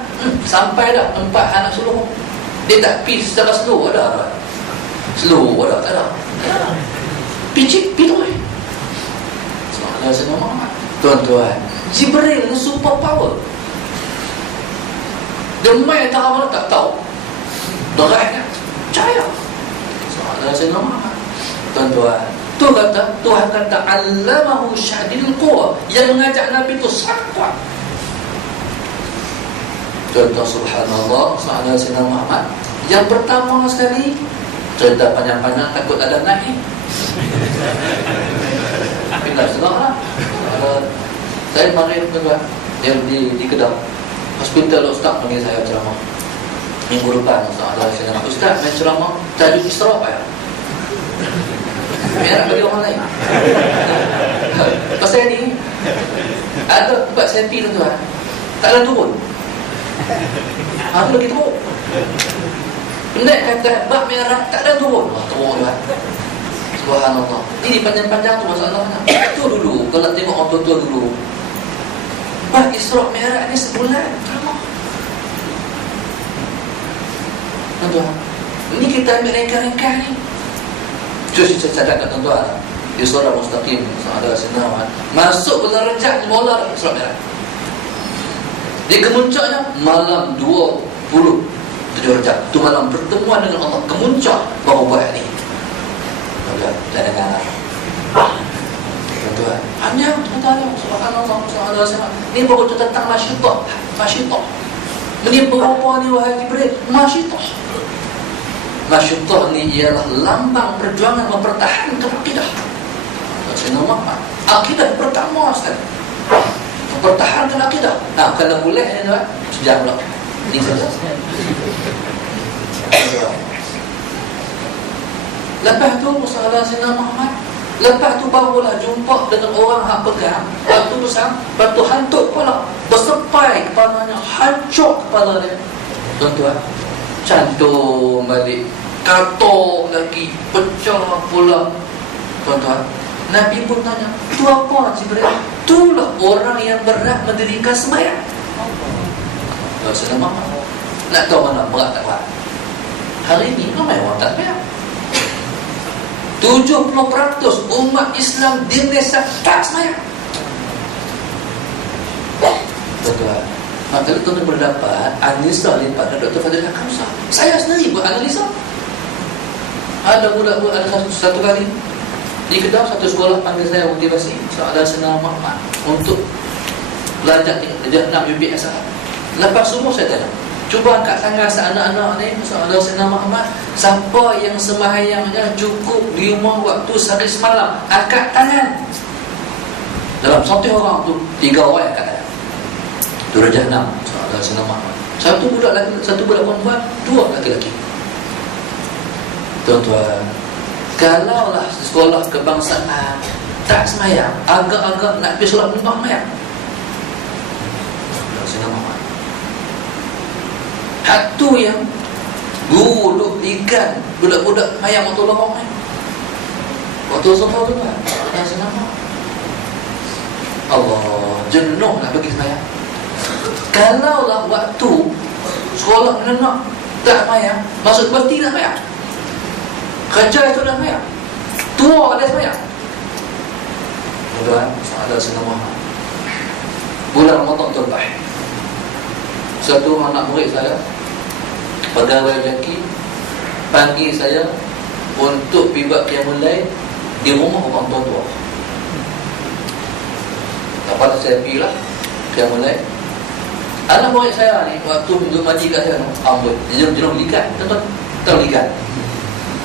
sampai dah tempat anak suluh. Dia tak pergi secara slow, ada slow, ada tak ada. Biji tu senang. Tuan-tuan, Jibril ni super power. Dia main tak mana tak tahu. Derahnya cahaya. Soalan saya nama. Tuan-tuan, tu kata Tuhan kata allamahu syadidul quwa, yang mengajak Nabi tu sangat kuat. Tuan-tuan, subhanallah, soalan saya Muhammad. Yang pertama sekali, cerita panjang-panjang takut ada naik. Pindah selah. Saya mari tuan-tuan, yang di Kedah hospital, ustaz panggil saya ceramah minggu depan. Ustaz main ceramah tajuk Isra ya? Biar nak bagi orang lain. Pasal ni ada tempat selfie tuan-tuan, tak ada turun. Itu lagi teruk. Pendek kata bak merah tak ada turun. Turun kan. Subhanallah. Ini panjang-panjang tu masalahnya. Tu dulu kalau tengok orang tua dulu. Bak Isra Mi'raj ni sebulan. Tuan-tuan, ini kita ambil rengkah-rengkah ni. Cuci cacat kat tuan-tuan. Isra Mustaqim, ada senawan. Masuk bulan Rajab mula Isra Mi'raj. Di kemuncaknya malam 27 Rajab. Tu malam pertemuan dengan Allah. Kemuncak baru buat ni. Dah dengar. Tuan-tuan, hanya tuan-tuan subhanallah subhanallah. Ni baru tentang masyitah. Ini berapa ni wahai Jibril? Masyitah. Masyitah ni ialah lambang perjuangan mempertahankan akidah. Sayyidina Muhammad, akidah pertama sekali. Mempertahankan akidah. Kalau boleh ni tuan, sejak pula. Ini saja. Lepas tu masalah Sayyidina Muhammad. Lepas tu barulah jumpa dengan orang yang pegang batu besar, batu hantuk kepala, bersepai kepalanya, hancur kepala dia. Tuan-tuan, cantum balik, katok lagi, pecah pula. Tuan-tuan, Nabi pun tanya, tu apa Jibril? Itulah orang yang berat mendirikan sembahyang. Sayyidina Muhammad, nak tahu mana berat tak berat? Hari ini ramai orang tak sembahyang. 70% umat Islam di Malaysia tak sembahyang. Tuan-tuan, maka tuan-tuan berdapat analisa lipat dari Dr. Fadilah Kamsah. Saya sendiri buat analisa. Ada budak-budak, ada satu kali di Kedah, satu sekolah panggil saya motivasi ada Sayyidina Muhammad untuk belajar 6 UPS. Lepas semua saya tanya, cuba angkat tangan anak-anak ni, ada Sayyidina Muhammad, siapa yang sembahyangnya cukup 5 waktu sehari semalam, angkat tangan. Dalam 1 orang tu 3 orang angkat tangan. Darjah 6 ada Sayyidina Muhammad. Satu budak lelaki, satu budak perempuan, 2 lelaki. Tuan-tuan, kalaulah sekolah kebangsaan tak sembahyang, agak-agak nak pergi solat minta sembahyang. Sayyidina Muhammad. Hatu yang guru duk ikan budak-budak mayang waktu lorong ni. Waktu solat tu kan, yang senama Allah jenuh nak pergi sembahyang. Kalaulah waktu sekolah menengah tak sembahyang, masuk berti tak sembahyang, kerja itu dah sembahyang, tua ada sembahyang. Tuan-tuan, ada senama bulan Ramadan terbaik. Satu anak murid saya, pegawai lelaki, panggil saya untuk pergi buat qiyamul lail di rumah orang tua-tua. Lepas saya pergi lah qiyamul lail. Anak murid saya ni, waktu duduk mati kat saya, ambut, jenuh likat. Tuan-tuan, tahu likat?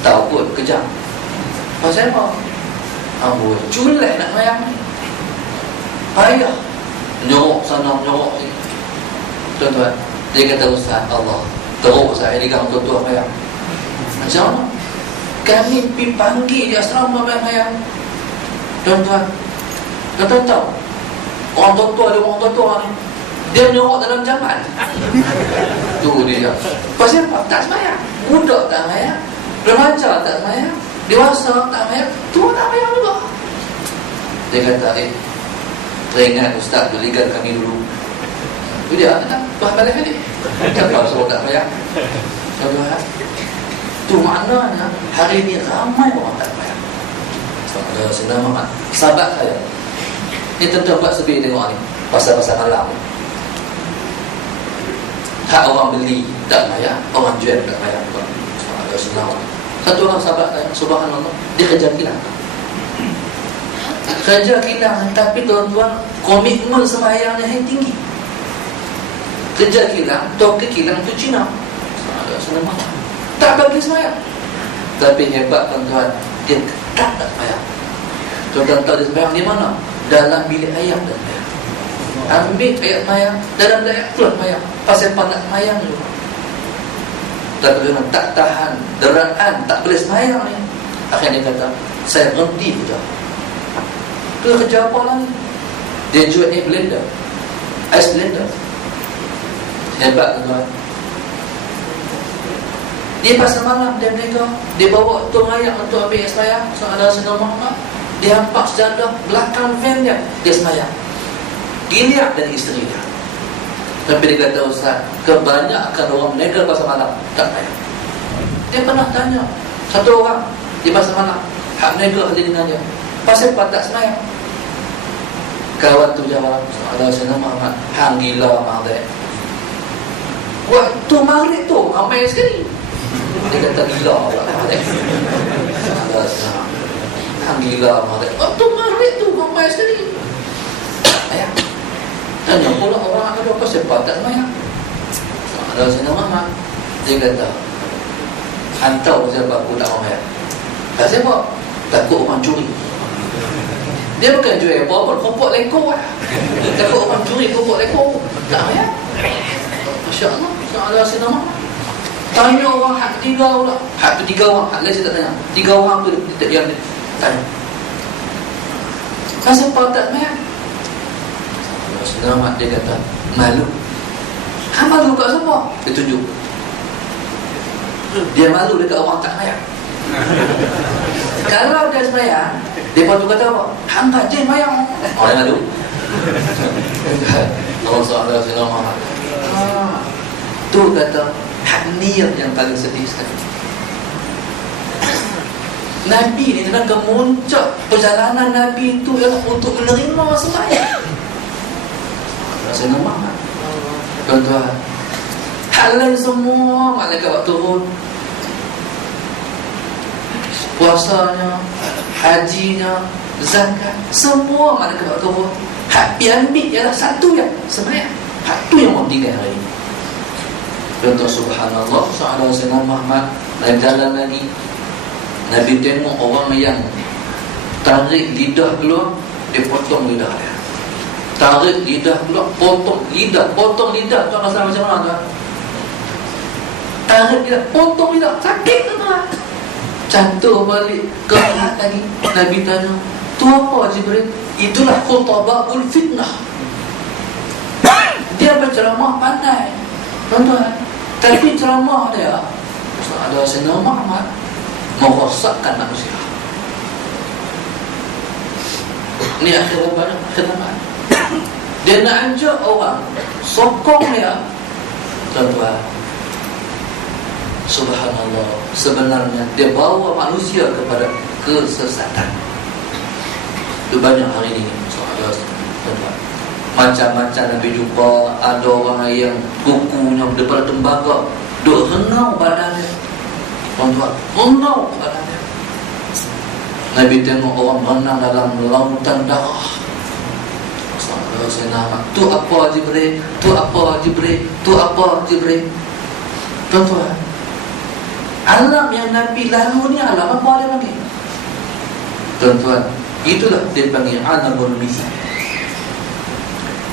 Tahu pun, kejam. Lepas saya mau ambut, culek nak mayang ni, payah, nyorok sana, nyorok sini. Tuan-tuan, dia kata, Ustaz, Allah teruk saya digang tua-tua mayang. Macam mana? Kami pergi panggil di asrama mayang. Tuan-tuan, tuan-tuan tahu, orang tua-tua dia, orang tua-tua ni, dia menyorok dalam jaman. Tu dia. Pasal apa? Tak semayang. Budak tak semayang, remaja tak semayang, dewasa tak semayang, tua tak semayang juga. Dia kata, teringat Ustaz belikan kami dulu. Dia nak buat balik ni. Kenapa suruh tak payah? Tuan-tuan, tu maknanya hari ni ramai orang tak payah. Ada Sayyidina Muhammad, sahabat saya. Ni tentu buat sebi tengok ni, pasal-pasal malam. Hak orang beli tak payah, orang jual tak payah. Ada Sayyidina Muhammad. Satu orang sahabat saya, subhanallah, dia kerja kilang. Kerja kilang, tapi tuan-tuan, komitmen sembahyangnya yang tinggi. Kerja kilang, toke kilang tu Cina. Senang tak bagi sembahyang. Tapi hebat tuan-tuan, dia ketat tak sembahyang. Tuan-tuan tahu dia sembahyang di mana? Dalam bilik ayam dan sembahyang. Ambil ayat sembahyang, dalam ayat keluar sembahyang. Pasal apa nak sembahyang juga. Tapi tuan tak tahan, deraan, tak boleh sembahyang ni. Akhirnya dia kata, saya berhenti juga. Tu kerja apa lagi? Dia jual ni blender, ice blender. Hebat tuan-tuan. Dia pasal malam dia berniaga, dia bawa tu ayam untuk ambil sembahyang. So ada Sayyidina Muhammad, dia hampak sejadah belakang van dia sembahyang. Giliak dari isteri dia. Tapi dia kata, Ustaz, kebanyakan orang berniaga pasal malam tak payah. Dia pernah tanya satu orang di pasal malam, hak berniaga ahli dengan dia, pasal apa tak sembahyang? Kawan tu jawab, ada Sayyidina Muhammad, hang gila maghrib. Waktu maghrib tu ramai sekali. Dia kata gila pula maghrib. Ada Sayyidina, hang gila maghrib. Waktu maghrib tu ramai sekali. Ayah, tanya pula orang ada pasal apa tak sembahyang? Ada Sayyidina Muhammad, dia kata, hantar siapa aku tak sembahyang. Pasal apa? Takut orang curi. Dia bukan jual apa-apa, kopok lekor lah. Takut orang curi kopok lekor. Tak payah. Masya Allah, Allah Sayyidina. Tanya orang hak ketiga pula. Hak ketiga orang, hak lain saya tak tanya. 3 orang tu yang tanya. Kenapa tak payah? Allah Sayyidina dia kata, malu. Malu kat siapa? Dia tunjuk. Dia malu dekat orang tak payah. Kalau dia sembahyang, dia pun kata apa? Hang rajin sembahyang. Orang malu. Allah SWT. Tu kata hak niat yang paling sedih sekali. Nabi ni dengan kemuncak perjalanan Nabi itu ialah untuk menerima sembahyang. Rasulullah Muhammad. Tuan-tuan, hal lain semua malaikat waktu turun, puasanya, hajinya, zakat, semua malaikat waktu turun. Hak yang ambil ialah satu yang sembahyang. Hak tu yang mau tinggal hari ini. Contoh subhanallah, Sayyidina Muhammad naik jalan lagi, Nabi tengok orang yang tarik lidah keluar, dia potong lidah dia. Tarik lidah keluar, potong lidah. Tuan rasa macam mana tuan? Tarik lidah, potong lidah, sakit ke tuan? Cantuk balik, kehat lagi. Nabi tanya, tu apa Jibril? Itulah khutabaul fitnah. Dia berceramah pandai, tuan-tuan. Tapi ceramah dia ada Sayyidina Muhammad merosakkan manusia. Ni akhirnya banyak khidmat. Dia nak ajak orang, sokong dia. Tuan-tuan, subhanallah, sebenarnya dia bawa manusia kepada kesesatan. Itu banyak hari ini. Tuan-tuan, macam-macam Nabi jumpa. Ada orang yang kukunya daripada tembaga, duk hengau badannya. Tuan-tuan, hengau badannya. Nabi tengok orang renang dalam lautan darah. Tu apa Jibril? Tu apa Jibril? Tu apa Jibril? Tuan-tuan, alam yang Nabi lalu ni alam apa dia panggil? Tuan-tuan, itulah dia panggil alamul misal.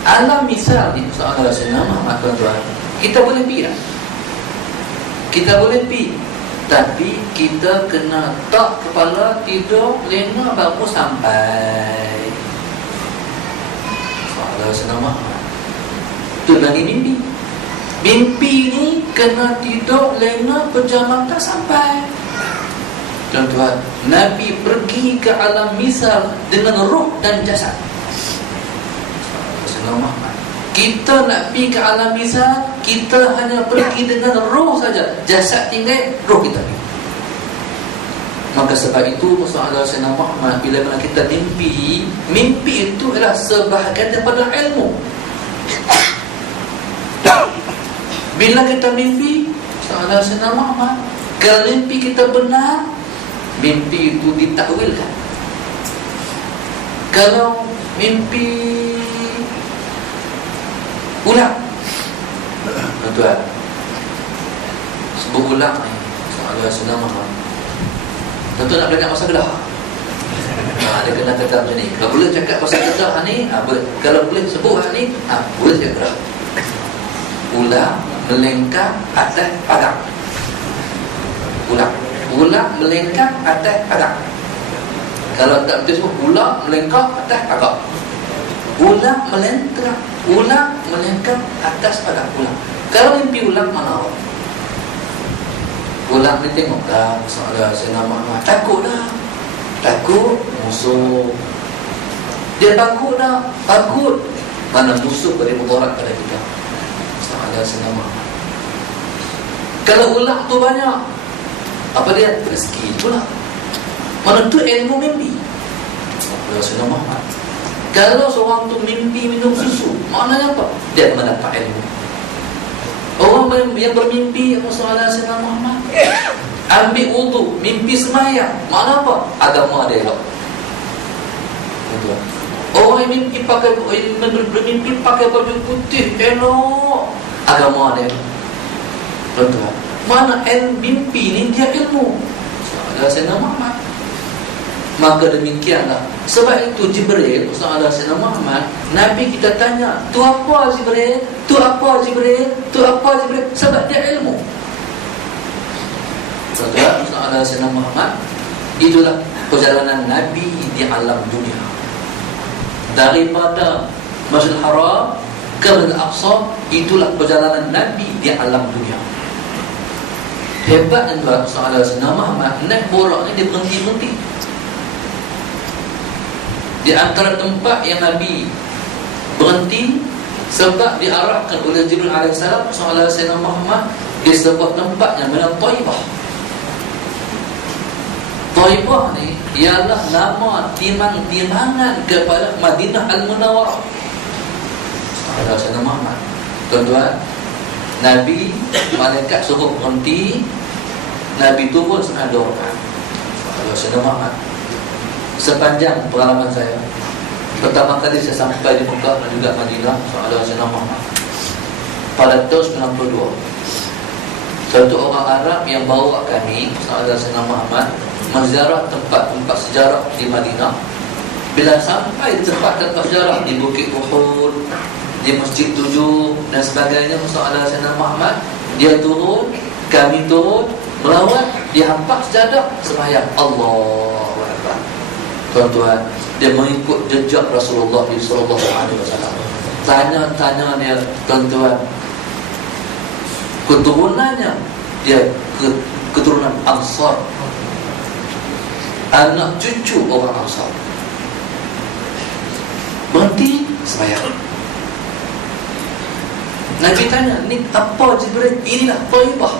Alam misal ni soalan Sayyidina Muhammad, tuan-tuan. Kita boleh pergi tak? Kita boleh pergi, tapi kita kena tak kepala, tidur, lena baru sampai. Soalan Sayyidina Muhammad. Itu lagi mimpi. Mimpi ni kena tidur, lena, pejam mata sampai. Tuan-tuan, Nabi pergi ke alam misal dengan roh dan jasad. Kita nak pergi ke alam misal, kita hanya pergi dengan roh saja. Jasad tinggal, roh kita pergi. Maka sebab itu Rasulullah SAW, bila mana kita mimpi, mimpi itu adalah sebahagian daripada ilmu. Bila kita mimpi, Rasulullah SAW, kalau mimpi kita benar, mimpi itu ditakwilkan. Kalau mimpi ulang, tuan-tuan, sebut ulang ni soalan senang mahal. Tuan-tuan nak belajar pasal gedah, dia kena kata macam ni. Kalau boleh cakap pasal gedah ni, boleh. Kalau boleh sebut ni, boleh cakap gedah. Ulang, melengkang atas pagar. Ulang, melengkang atas pagar. Kalau tak betul sebut ulang, melengkang atas pagar. Ulang, melengkang atas pagar. Ulang. Kalau mimpi ulang, mana awak? Ulang ni tengok dah soalan Sayyidina Muhammad. Takut dah. Takut musuh. Dia takut dah. Takut. Mana musuh boleh mudarat pada kita. Soalan Sayyidina Muhammad. Kalau ulang tu banyak, apa dia? Rezeki pula. Mana tu ilmu mimpi. Soalan Sayyidina Muhammad. Kalau seorang tu mimpi minum susu, maknanya apa? Dia akan mendapat ilmu. Orang yang bermimpi soalan Sayyidina Muhammad, ambil wudu, mimpi semayang, makna apa? Agama dia elok. Orang yang bermimpi pakai baju putih, elok, agama dia. Tuan-tuan, mana mimpi ni dia ilmu. Soalan Sayyidina Muhammad. Maka demikianlah. Sebab itu Jibril, soalan Sayyidina Muhammad, Nabi kita tanya, tu apa Jibril? Tu apa Jibril? Tu apa Jibril? Sebab dia ilmu. Soalan Sayyidina Muhammad, itulah perjalanan Nabi di alam dunia. Daripada Masjidil Haram ke Masjidil Aqsa, itulah perjalanan Nabi di alam dunia. Hebatnya tuan, soalan Sayyidina Muhammad, naik borak ni dia berhenti-berhenti. Di antara tempat yang Nabi berhenti sebab diarahkan oleh Jibril AS, soalan Sayyidina Muhammad, di sebuah tempat yang mana Taibah. Taibah ni ialah nama timang-timangan kepada Madinah Al-Munawwarah. Soalan Sayyidina Muhammad. Tuan-tuan, Nabi, malaikat suruh berhenti, Nabi turun sembahyang 2 rakaat. Soalan Sayyidina Muhammad. Sepanjang pengalaman saya, pertama kali saya sampai di Mekah dan juga Madinah, soalan Sayyidina Muhammad, pada tahun 92, satu orang Arab yang bawa kami, soalan Sayyidina Muhammad, menziarah tempat-tempat sejarah di Madinah. Bila sampai tempat-tempat sejarah di Bukit Uhud, di Masjid 7 dan sebagainya, soalan Sayyidina Muhammad, dia turun, kami turun, melawat, dia hampak sejadah, sembahyang Allahu Akbar. Tuan-tuan, dia mengikut jejak Rasulullah SAW. Tanya-tanya dia, tuan-tuan, keturunannya, dia keturunan Ansar, anak cucu orang Ansar. Berhenti sembahyang. Nabi tanya, ni apa Jibril? Inilah Taibah.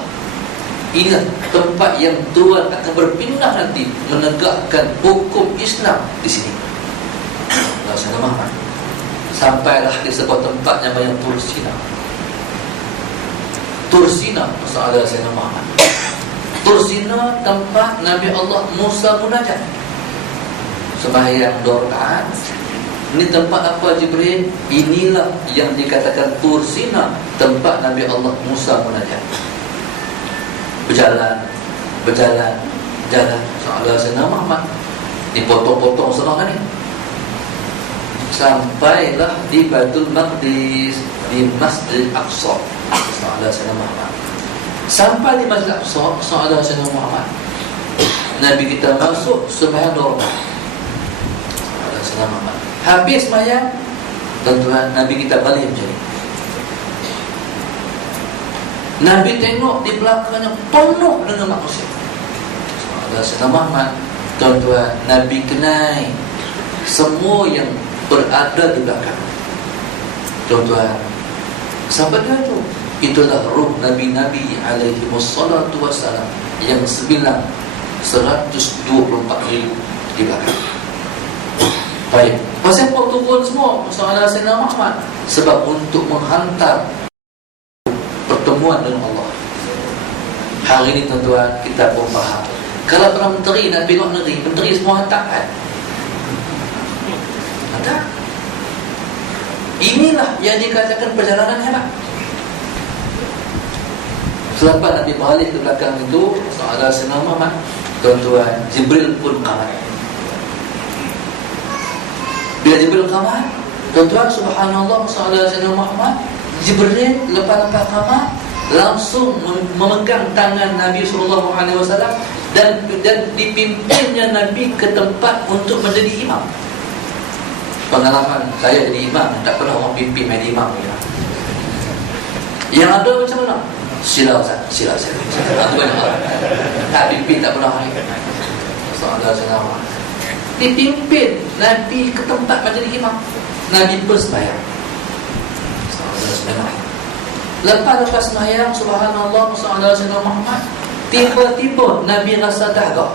Inilah tempat yang Tuhan akan berpindah nanti menegakkan hukum Islam di sini. Sayyidina Muhammad. Sampailah di sebuah tempat yang banyak Tursina. Tursina, soalan Sayyidina Muhammad. Tursina tempat Nabi Allah Musa munajat. Sembahyang 2 rakaat. Ini tempat apa Jibril? Inilah yang dikatakan Tursina, tempat Nabi Allah Musa munajat. Berjalan, jalan. Soalan Sayyidina Muhammad, dipotong-potong serang ni. Sampailah di Baitul Maqdis, di Masjid Aqsa. Soalan Sayyidina Muhammad. Sampai di Masjid Aqsa, soalan Sayyidina Muhammad, Nabi kita masuk sembahyang 2 rakaat. Soalan Sayyidina Muhammad. Habis sembahyang, tuan-tuan, Nabi kita balik macam ni. Nabi tengok di belakangnya penuh dengan manusia. Soalan Sayyidina Muhammad, tuan-tuan, Nabi kenai semua yang berada di belakang. Tuan-tuan, siapa dia tu? Itulah ruh Nabi-Nabi alaihi wassalatu wassalam yang 124,000 di belakang. Baik, pasal apa turun semua? Soalan Sayyidina Muhammad, sebab untuk menghantar pertemuan dengan Allah. Hari ini tuan-tuan, kita pun faham. Kalau pernah menteri nak pergi luar negeri, menteri semua hantar kan? Hantar. Inilah yang dikatakan perjalanan hebat. Selepas Nabi balik ke belakang itu, soalan Sayyidina Muhammad, tuan-tuan, Jibril pun qamat. Bila Jibril qamat, tuan-tuan, subhanallah, soalan Sayyidina Muhammad, Jibril lepas-lepas qamat langsung memegang tangan Nabi SAW dan dipimpinnya Nabi ke tempat untuk menjadi imam. Pengalaman saya jadi imam, tak pernah orang pimpin menjadi imam ya. Yang ada macam mana? Sila Ustaz, sila. Itu banyak orang tak pimpin, tak pernah hari. Saudara-saudara, dipimpin Nabi ke tempat majlis imam, Nabi pun sembahyang. Saudara-saudara, lepas sembahyang, subhanallah, saudara-saudara Muhammad, tiba-tiba Nabi rasa dahaga.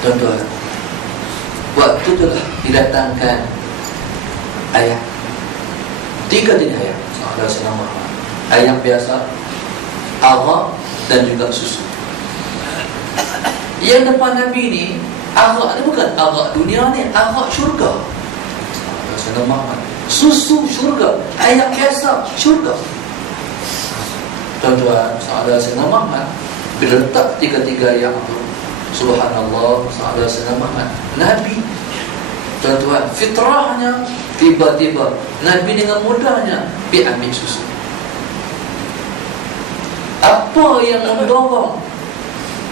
Tuan-tuan, waktu itulah didatangkan ayat 3 jenis ayat, saudara-saudara Muhammad. Ayat biasa, arak dan juga susu. Yang depan Nabi ni, arak ni bukan arak dunia ni, arak syurga. Saudara Muhammad, susu syurga, ayat biasa syurga. Tuan-tuan, saudara-saudara Muhammad, bila letak 3 ayat tu, subhanallah, saudara-saudara Muhammad, Nabi, tuan-tuan, fitrahnya tiba-tiba Nabi dengan mudahnya pergi ambil susu. Apa yang mendorong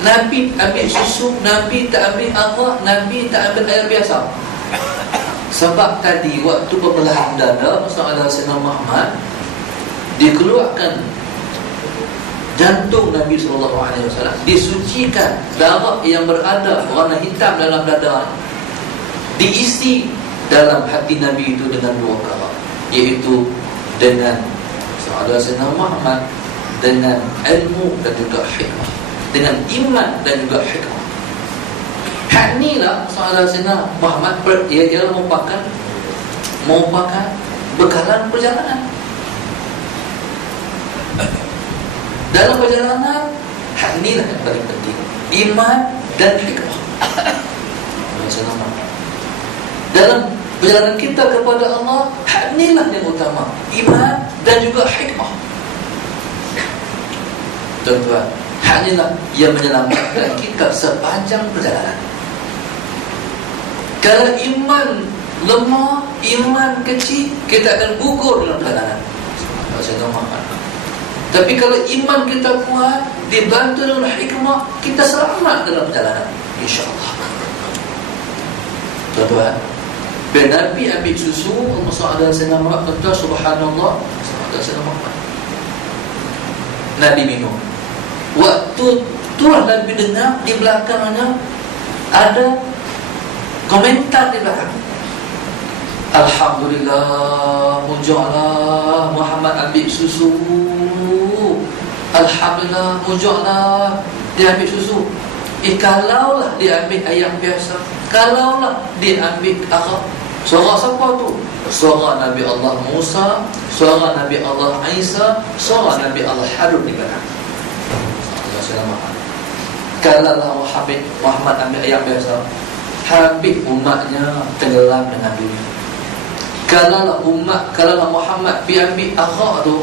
Nabi ambil susu, Nabi tak ambil arak, Nabi tak ambil air biasa? Sebab tadi waktu berbelahan dada Sayyidina Muhammad, dikeluarkan jantung Nabi SAW, disucikan darah yang berada warna hitam dalam dada, diisi dalam hati Nabi itu dengan 2 perkara, iaitu dengan Sayyidina Muhammad, dengan ilmu dan juga hikmah, dengan iman dan juga hikmah. Hak ni lah Sayyidina Muhammad, ia merupakan bekalan perjalanan. Dalam perjalanan, hak ni lah yang paling penting, iman dan hikmah. Dalam perjalanan kita kepada Allah, hak ni lah yang utama, iman dan juga hikmah. Tuan-tuan, hak ni lah yang menyelamatkan kita sepanjang perjalanan. Kalau iman lemah, iman kecil, kita akan gugur dalam perjalanan. Tapi kalau iman kita kuat, dibantu dengan hikmah, kita selamat dalam perjalanan, insya-Allah. Tuan-tuan, bila Nabi ambil susu, Allah Sayyidina Muhammad, subhanallah, Sayyidina Muhammad, Nabi minum. Waktu itulah Nabi dengar di belakangnya ada komentar di belakang. Alhamdulillah, mujaklah Muhammad ambil susu. Alhamdulillah, mujaklah dia ambil susu. Kalaulah dia ambil ayam biasa, kalaulah dia ambil arak, suara siapa tu? Suara Nabi Allah Musa, suara Nabi Allah Isa, suara Nabi Allah Harun di belakang. Kalaulah Muhammad ambil ayam biasa, habis umatnya tenggelam dengan dunia. Kalaulah Muhammad pergi ambil arak tu,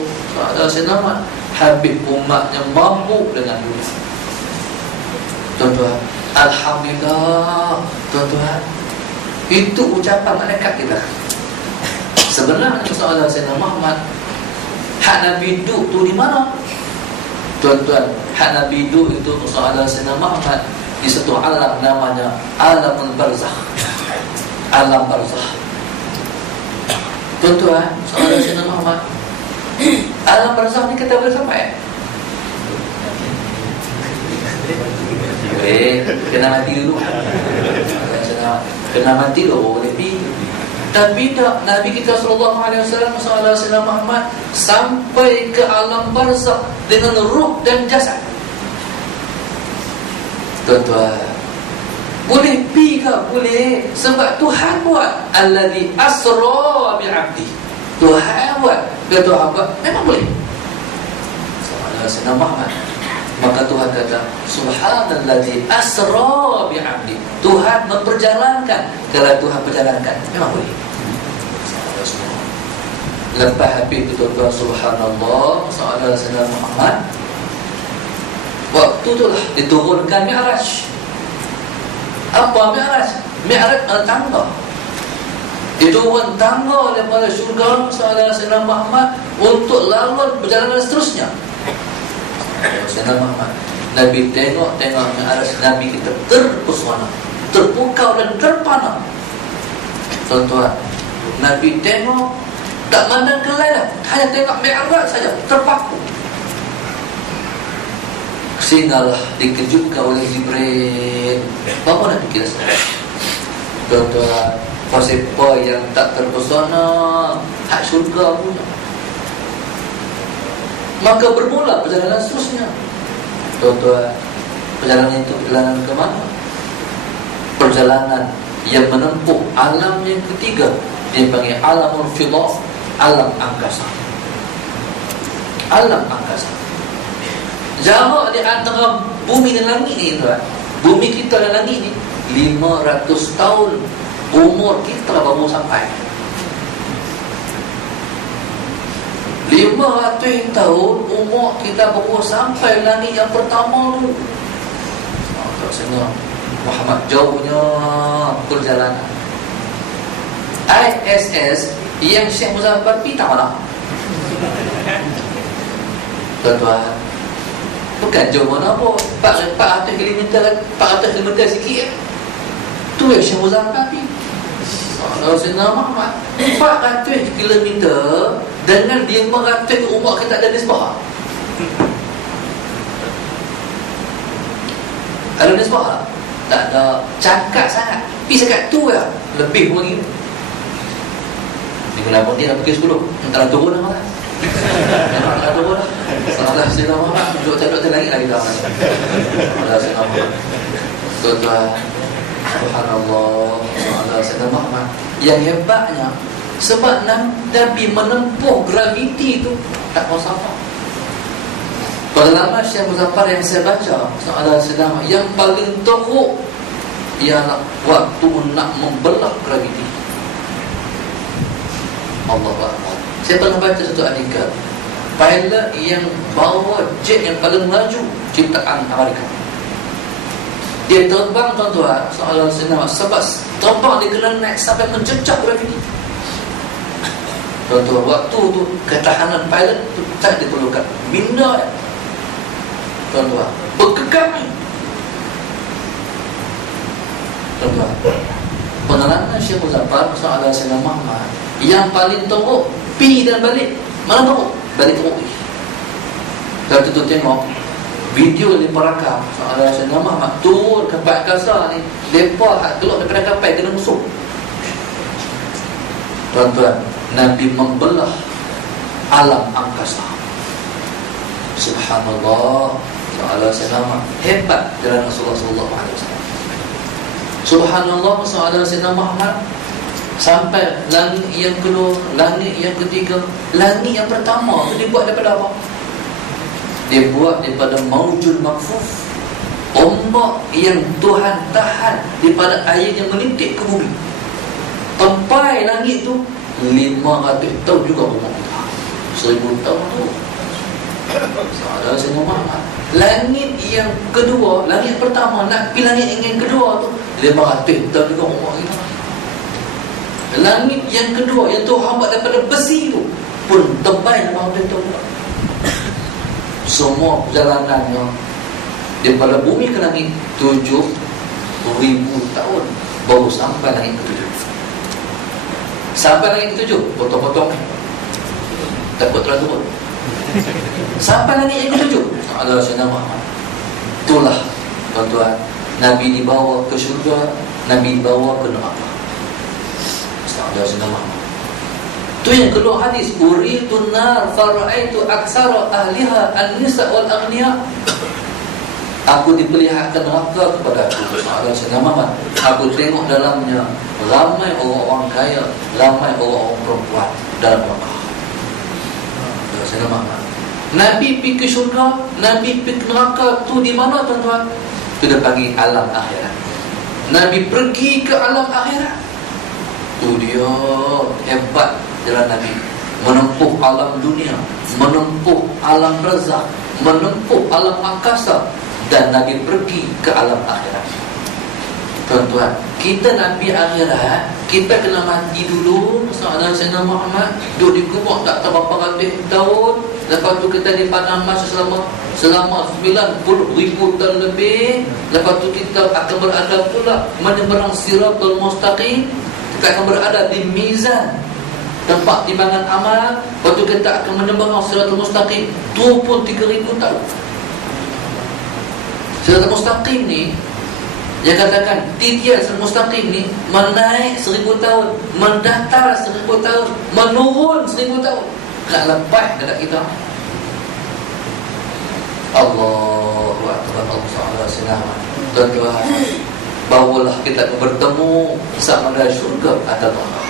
Sayyidina, habis umatnya mabuk dengan dunia. Tuan-tuan, alhamdulillah, tuan-tuan, itu ucapan malaikat kita. Sebenarnya Sayyidina Muhammad, hak Nabi duduk tu di mana? Tuan-tuan, hak Nabi duduk itu Sayyidina Muhammad di satu alam namanya alamul barzakh. Alam barzakh. Tuan-tuan, Sayyidina Muhammad, alam barzakh ni kita boleh sampai? Kena mati dulu. Kena mati dulu boleh pergi. Tapi tak, Nabi kita SAW, Sayyidina Muhammad, sampai ke alam barzakh dengan ruh dan jasad. Tuan-tuan, boleh pergi ke? Boleh. Sebab Tuhan buat. Alladhi asra bi'abdi. Tuhan buat. Bila Tuhan buat, memang boleh. Sayyidina Muhammad, maka Tuhan kata, subhanalladzi asra bi'abdi. Tuhan memperjalankan. Kalau Tuhan perjalankan, memang boleh. Lepas habis itu tuan-tuan, subhanallah, Sayyidina Muhammad, waktu itulah diturunkan Mi'raj. Apa Mi'raj? Mi'raj adalah tangga. Diturun tangga daripada syurga Sayyidina Muhammad untuk lalu perjalanan seterusnya. Sayyidina Muhammad, Nabi tengok Mi'raj, Nabi kita terpesona, terpukau dan terpana. Tuan-tuan, Nabi tengok, tak mandang ke lain dah, hanya tengok Mi'raj saja, terpaku. Sehinggalah dikejutkan oleh Jibril. Apa nak fikir saya? Tuan-tuan, siapa yang tak terpesona hak syurga pun, maka bermula perjalanan seterusnya. Tuan-tuan, perjalanan itu perjalanan ke mana? Perjalanan yang menempuh alam yang ketiga, dia panggil alamul fiddah, alam angkasa. Alam angkasa. Jarak di antara bumi dan langit ni, tuan. Bumi kita dan langit ni 500 tahun. Umur kita baru sampai 500 tahun. Umur kita baru sampai langit yang pertama tu. Tak senang Muhammad jauhnya perjalanan. ISS yang Syekh Muzaffar pergi tak mana? Tuan-tuan, bukan jauh mana pun, 400 km, 400 km sikit. Tu yang Syekh Muzaffar pergi. Kalau Sayyidina Muhammad 400 km dengan 500 umat kita ada nisbah. Ada nisbah tak? Tak ada. Cakap sangat. Pergi sekat tu lah. Lebih pun gitu. Ni kenapa ni nak pergi 10? Tak nak turun lah. Tak nak turun lah. Salah Sayyidina Muhammad duduk langit lagi dah. Salah Sayyidina Muhammad. Tuan-tuan, subhanallah, salah Sayyidina Muhammad. Yang hebatnya, sebab Nabi menempuh graviti tu tak masalah. Pengalaman Syekh Muzaffar yang saya baca, salah Sayyidina Muhammad, yang paling teruk ialah waktu nak membelah graviti. Allah Akbar. Saya pernah baca satu artikel, pilot yang bawa jet yang paling laju ciptaan Amerika. Dia terbang, tuan-tuan, soalan senang, sebab terbang dia kena naik sampai mencecah graviti. Tuan-tuan, waktu tu ketahanan pilot tu tak diperlukan. Bina, tuan-tuan, berkekang ni. Tuan-tuan, pengalaman Syekh Muzaffar soalan senang Muhammad yang paling teruk, pergi dan balik. Mana teruk? Balik teruk. Kalau tu tengok video yang diperakam soalan Sayyidina Muhammad turun ke kapal angkasa ni, mereka keluar daripada kapal kena musuh. Tuan-tuan, Nabi membelah alam angkasa. Subhanallah, soalan Sayyidina Muhammad. Hebat jalan Rasulullah SAW. Subhanallah, soalan Sayyidina Muhammad. Sampai langit yang kedua, langit yang ketiga. Langit yang pertama tu dibuat daripada apa? Dia buat daripada maujud makfuf, ombak yang Tuhan tahan daripada air yang melintik ke bumi. Sampai langit tu 500 tahun juga umat kita. 1000 tahun tu. Saudara Sayyidina Muhammad. Langit yang kedua, langit pertama nak pergi langit yang kedua tu 500 tahun juga umat kita. Langit yang kedua yang Tuhan buat daripada besi tu pun tebal 500 tahun juga. Semua perjalanannya daripada bumi ke langit 7,000 tahun baru sampai langit ke-7. Sampai langit ke-7 potong-potong, takut terlalu turun. Sampai langit yang ke-7 Allah Sayyidina Muhammad. Itulah tuan-tuan, Nabi dibawa ke syurga, Nabi dibawa ke neraka. Allah Sayyidina Muhammad. Tu yang keluar hadis, uridun nar fara'aitu aksara ahliha an-nisa wal aghniya. Aku diperlihatkan neraka kepada aku. Allah Sayyidina Muhammad. Aku tengok dalamnya ramai orang-orang kaya, ramai orang-orang perempuan dalam neraka. Allah Sayyidina Muhammad. Nabi pergi ke syurga, Nabi pergi ke neraka. Tu di mana, tuan-tuan? Tu dia panggil alam akhirat. Nabi pergi ke alam akhirat. Tu dia hebat jalan Nabi, menempuh alam dunia, menempuh alam barzakh, menempuh alam angkasa, dan Nabi pergi ke alam akhirat. Tuan-tuan, kita Nabi akhirat, kita kena mati dulu. Soalan Sayyidina Muhammad duduk di kubur tak tahu berapa ratus tahun. Lepas tu kita dipandang masa selama 90,000 tahun lebih. Lepas tu kita akan berada pula menyeberang siratul mustaqim. Kita akan berada di mizan, tempat timbangan amal. Lepas tu kita akan menyeberang siratul mustaqim 23,000 tahun. Siratal mustaqim ni, dia katakan titian siratal mustaqim ni menaik 1000 tahun, mendatar 1000 tahun, menurun 1000 tahun. Nak lepas dekat kita. Allahu Akbar, Allah Subhanahu. Tuan-tuan, bawalah kita bertemu sama dengan syurga kata Allah.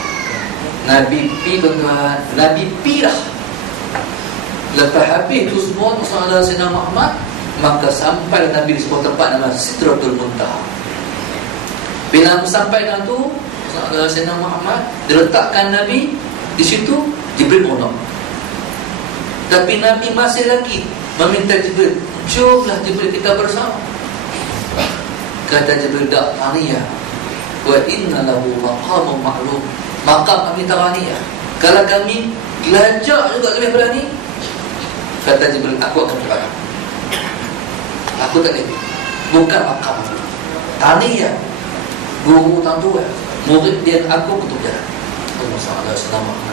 Nabi pi tuan-tuan, Nabi pi dah. Lepas habis tu semua masalah Sayyidina Muhammad, maka sampai Nabi di sebuah tempat nama Sidratul Muntaha. Bila sampai dah tu masalah Sayyidina Muhammad, diletakkan Nabi di situ, Jibril menolak. Tapi Nabi masih lagi meminta Jibril, jomlah Jibril kita bersama. Kata Jibril, dak taniya, wa inna lahu maqamun ma'lum. Maqam kami taniya, kalau kami gelajak juga lebih berani. Kata Jibril, aku akan berani. Aku tak boleh. Bukan maqam taniya, guru tak tua, murid dia aku betul jalan. Allah SWT.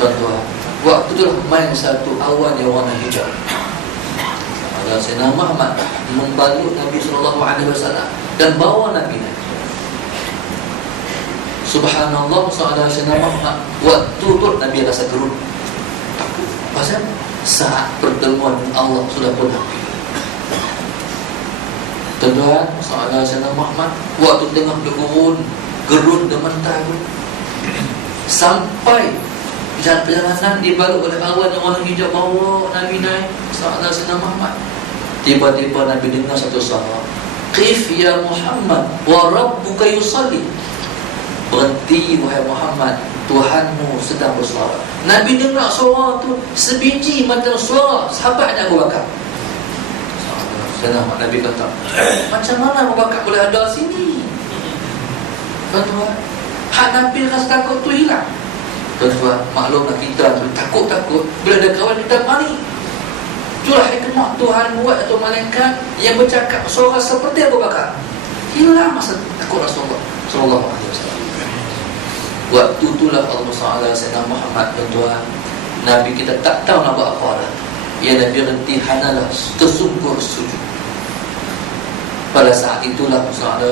Tuan-tuan, waktu itulah main satu awan yang warna hijau. Sayyidina Muhammad membalut Nabi SAW dan bawa Nabi naik. Subhanallah, Sayyidina Muhammad waktu tu Nabi rasa gerun. Takut. Pasal saat pertemuan Allah sudah pun habis. Tuan-tuan, Sayyidina Muhammad waktu tengah gerun dan mentah sampai perjalanan dibalut oleh awan yang warna hijau, bawa Nabi naik Sayyidina Muhammad. Tiba-tiba Nabi dengar satu suara, "Qif ya Muhammad wa rabbuka yusalli." Berhenti wahai Muhammad, Tuhanmu sedang bersuara. Nabi dengar suara tu sebiji macam suara sahabatnya Abu Bakar. Sayyidina Nabi kata, macam mana Abu Bakar boleh ada sini? Tuan-tuan, hak Nabi rasa takut tu hilang. Tuan-tuan, maklumlah kita takut-takut bila ada kawan kita panik. Itulah hikmah Tuhan buat atau malaikat yang bercakap suara seperti Abu Bakar. Hilang masa takut Rasulullah sallallahu alaihi wasallam. Waktu itulah Allah Taala Sayyidina Muhammad, tuan-tuan, Nabi kita tak tahu nak buat apa dah. Ya Nabi berhenti hanalah tersungkur sujud. Pada saat itulah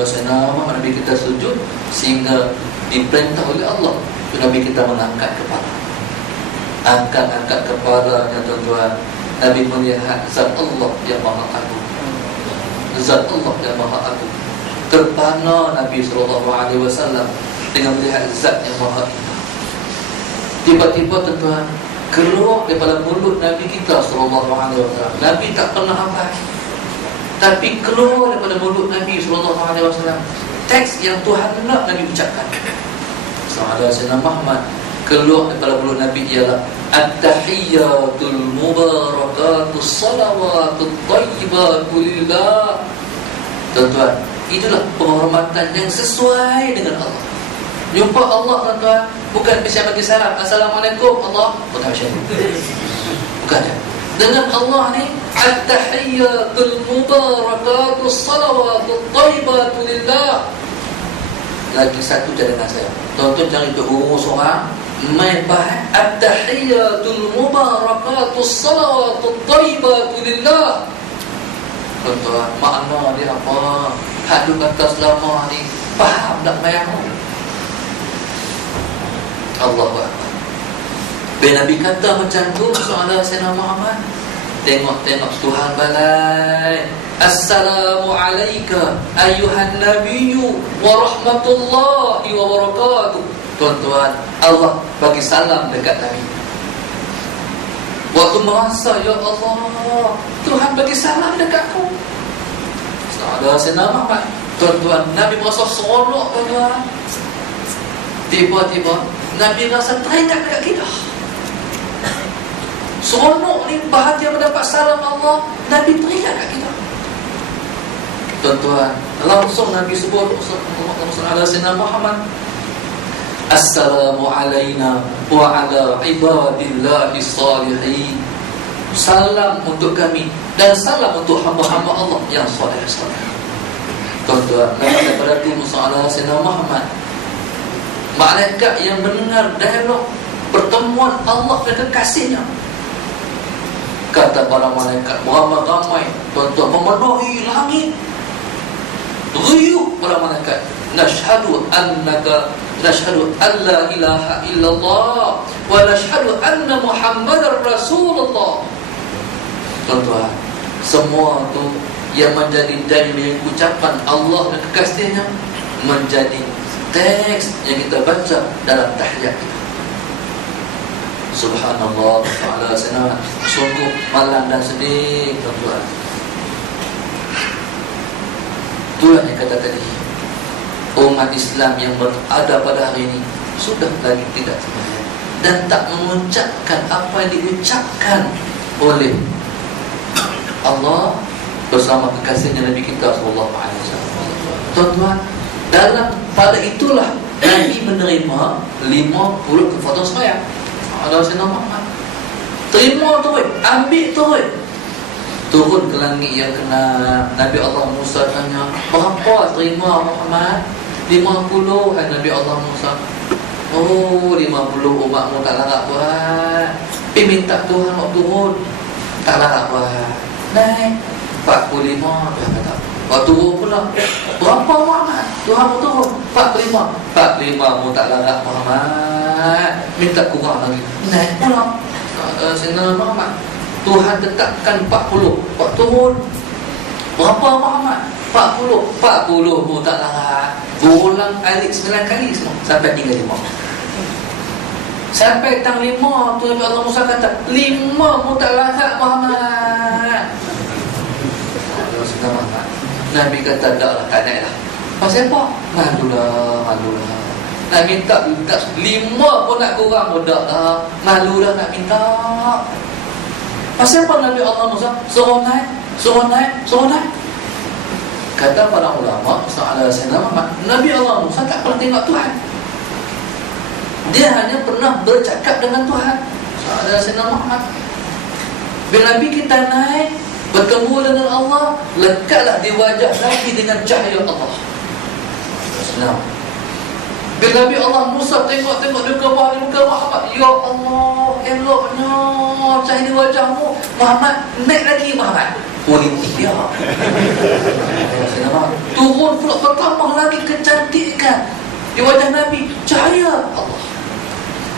Sayyidina Muhammad Nabi kita sujud sehingga diperintah oleh Allah Nabi kita mengangkat kepala. Angkat kepala, tuan-tuan. Nabi melihat zat Allah yang maha agung. Zat Allah yang maha agung. Terpana Nabi SAW dengan melihat zat yang maha indah. Tiba-tiba tuan-tuan, keluar daripada mulut Nabi kita SAW. Nabi tak pernah hafal, tapi keluar daripada mulut Nabi SAW teks yang Tuhan nak Nabi ucapkan. Sayyidina Muhammad keluar daripada mulut Nabi ialah At-tahiyyatul mubarakatus salawatut thayyibatu lillah. Tuan-tuan, itulah penghormatan yang sesuai dengan Allah. Jumpa Allah, tuan-tuan, bukan bisa bagi salam, Assalamualaikum Allah, bukan macam itu. Bukan. Dengan Allah ni, At-tahiyyatul mubarakatus salawatut thayyibatu lillah. Lagi satu cadangan saya, tuan-tuan jangan ikut seorang main bahas At-tahiyyatul mubarakatus salawatut thayyibatu lillah. Tuan-tuan, makna dia apa? Hadu kata selama ni faham tak bayang? Allahu Akbar. Bila Nabi kata macam tu, soalan Sayyidina Muhammad, tengok Tuhan balai, Assalamu alayka ayyuhan nabiyyu wa rahmatullahi wa barakatuh. Tuan-tuan, Allah bagi salam dekat Nabi. Waktu merasa, ya Allah, Tuhan bagi salam dekat aku. Ada Sayyidina Muhammad, tuan-tuan, Nabi merasa seronok, tuan-tuan. Tiba-tiba Nabi rasa teringat dekat kita. Seronok ni, bahagia mendapat salam Allah. Nabi teringat dekat kita. Tuan-tuan, langsung Nabi sebut ala Sayyidina Muhammad, Assalamu alayna wa ala ibadillahi salihin. Salam untuk kami dan salam untuk hamba-hamba Allah yang salih-salih. Tuan-tuan, daripada itu ala Sayyidina Muhammad, malaikat yang mendengar dialog pertemuan Allah dengan kekasihnya, Kata para malaikat beramai-ramai, tuan-tuan, memenuhi langit. Riuh para malaikat, nashhadu an la ilaha illallah wa nashhadu anna Muhammadar Rasulullah. Tuan-tuan, semua tu yang menjadi dari ucapan Allah dan kekasihnya menjadi teks yang kita baca dalam tahiyat. Subhanallah ta'ala senang. Sungguh malang dan sedih, tuan-tuan. Itulah yang kata tadi, umat Islam yang berada pada hari ini sudah lagi tidak sembahyang dan tak mengucapkan apa yang diucapkan oleh Allah bersama kekasihnya Nabi kita sallallahu alaihi wasallam. Tuan-tuan, dalam pada itulah Nabi menerima 50 kefarduan sembahyang. Ada Sayyidina Muhammad terima tu, ambil tu, turun ke langit yang kena. Nabi Allah Musa tanya, berapa terima Muhammad? 50. Nabi Allah Musa, oh 50 umatmu tak larat buat. Minta Tuhan nak turun, tak larat buat. Naik 45. Dia kata, turun pula. Berapa Muhammad? Tuhan mau turun 45. 45 mu tak larat Muhammad, minta kurang lagi. Naik pula. Sayyidina Muhammad, Tuhan tetapkan 40. Pak turun. Berapa Muhammad? 40. 40 mu tak larat. Berulang alik 9 kali semua sampai tinggal 5. Sampai tang 5 tu Nabi Allah Musa kata, 5 mu tak larat Muhammad. Nabi kata, tak lah, tak naik lah. Pasal apa? Malulah. Nak minta 5 pun nak kurang pun tak lah. Malulah nak minta. Pasal apa Nabi Allah Musa suruh naik? Kata para ulama, Nabi Allah Musa tak pernah tengok Tuhan. Dia hanya pernah bercakap dengan Tuhan. Sayyidina Muhammad, bila Nabi kita naik bertemu dengan Allah, lekatlah di wajah Nabi dengan cahaya Allah. Bila Nabi Allah Musa tengok di muka Muhammad, ya Allah, eloknya cahaya di wajahmu Muhammad. Naik lagi Muhammad, politik dia. Turun pula, bertambah lagi kecantikan di wajah Nabi, cahaya Allah.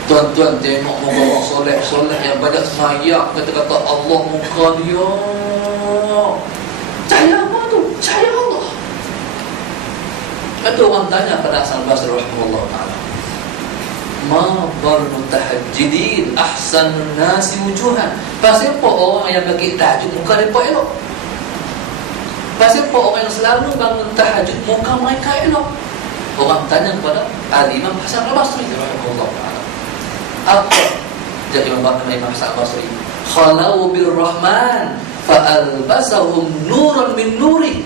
Tuan-tuan tengok muka orang soleh yang banyak semayang, kata-kata Allah muka dia. Cahaya apa tu? Cahaya Allah. Itu orang tanya pada Hasan Basri rahimahullah ta'ala, ma dharnu tahajjidin ahsanun nasi wujuhan. Pasal apa orang yang bagi tahajud muka mereka elok? Pasal apa orang yang selalu bangun tahajud muka mereka elok? Orang tanya kepada Al-Imam Hasan Basri rahimahullah ta'ala. Apa jadi Imam Hasan Basri? Khalau birrahman fa'albasahum nuran min nuri.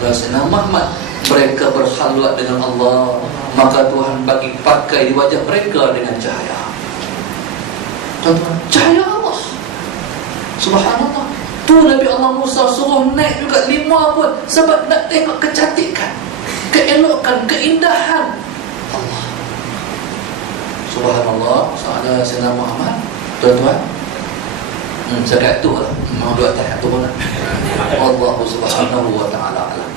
Sayyidina Muhammad, mereka berkhalwat dengan Allah, maka Tuhan bagi pakai di wajah mereka dengan cahaya. Tuan-tuan, cahaya Allah. Subhanallah. Tu Nabi Allah Musa suruh naik juga 5 pun, sebab nak tengok kecantikan, keelokan, keindahan Allah. Subhanallah. Sayyidina Muhammad. Tuan-tuan, sekat tu lah. Mau dua tahap tu pun. Allah subhanahu wa ta'ala alam.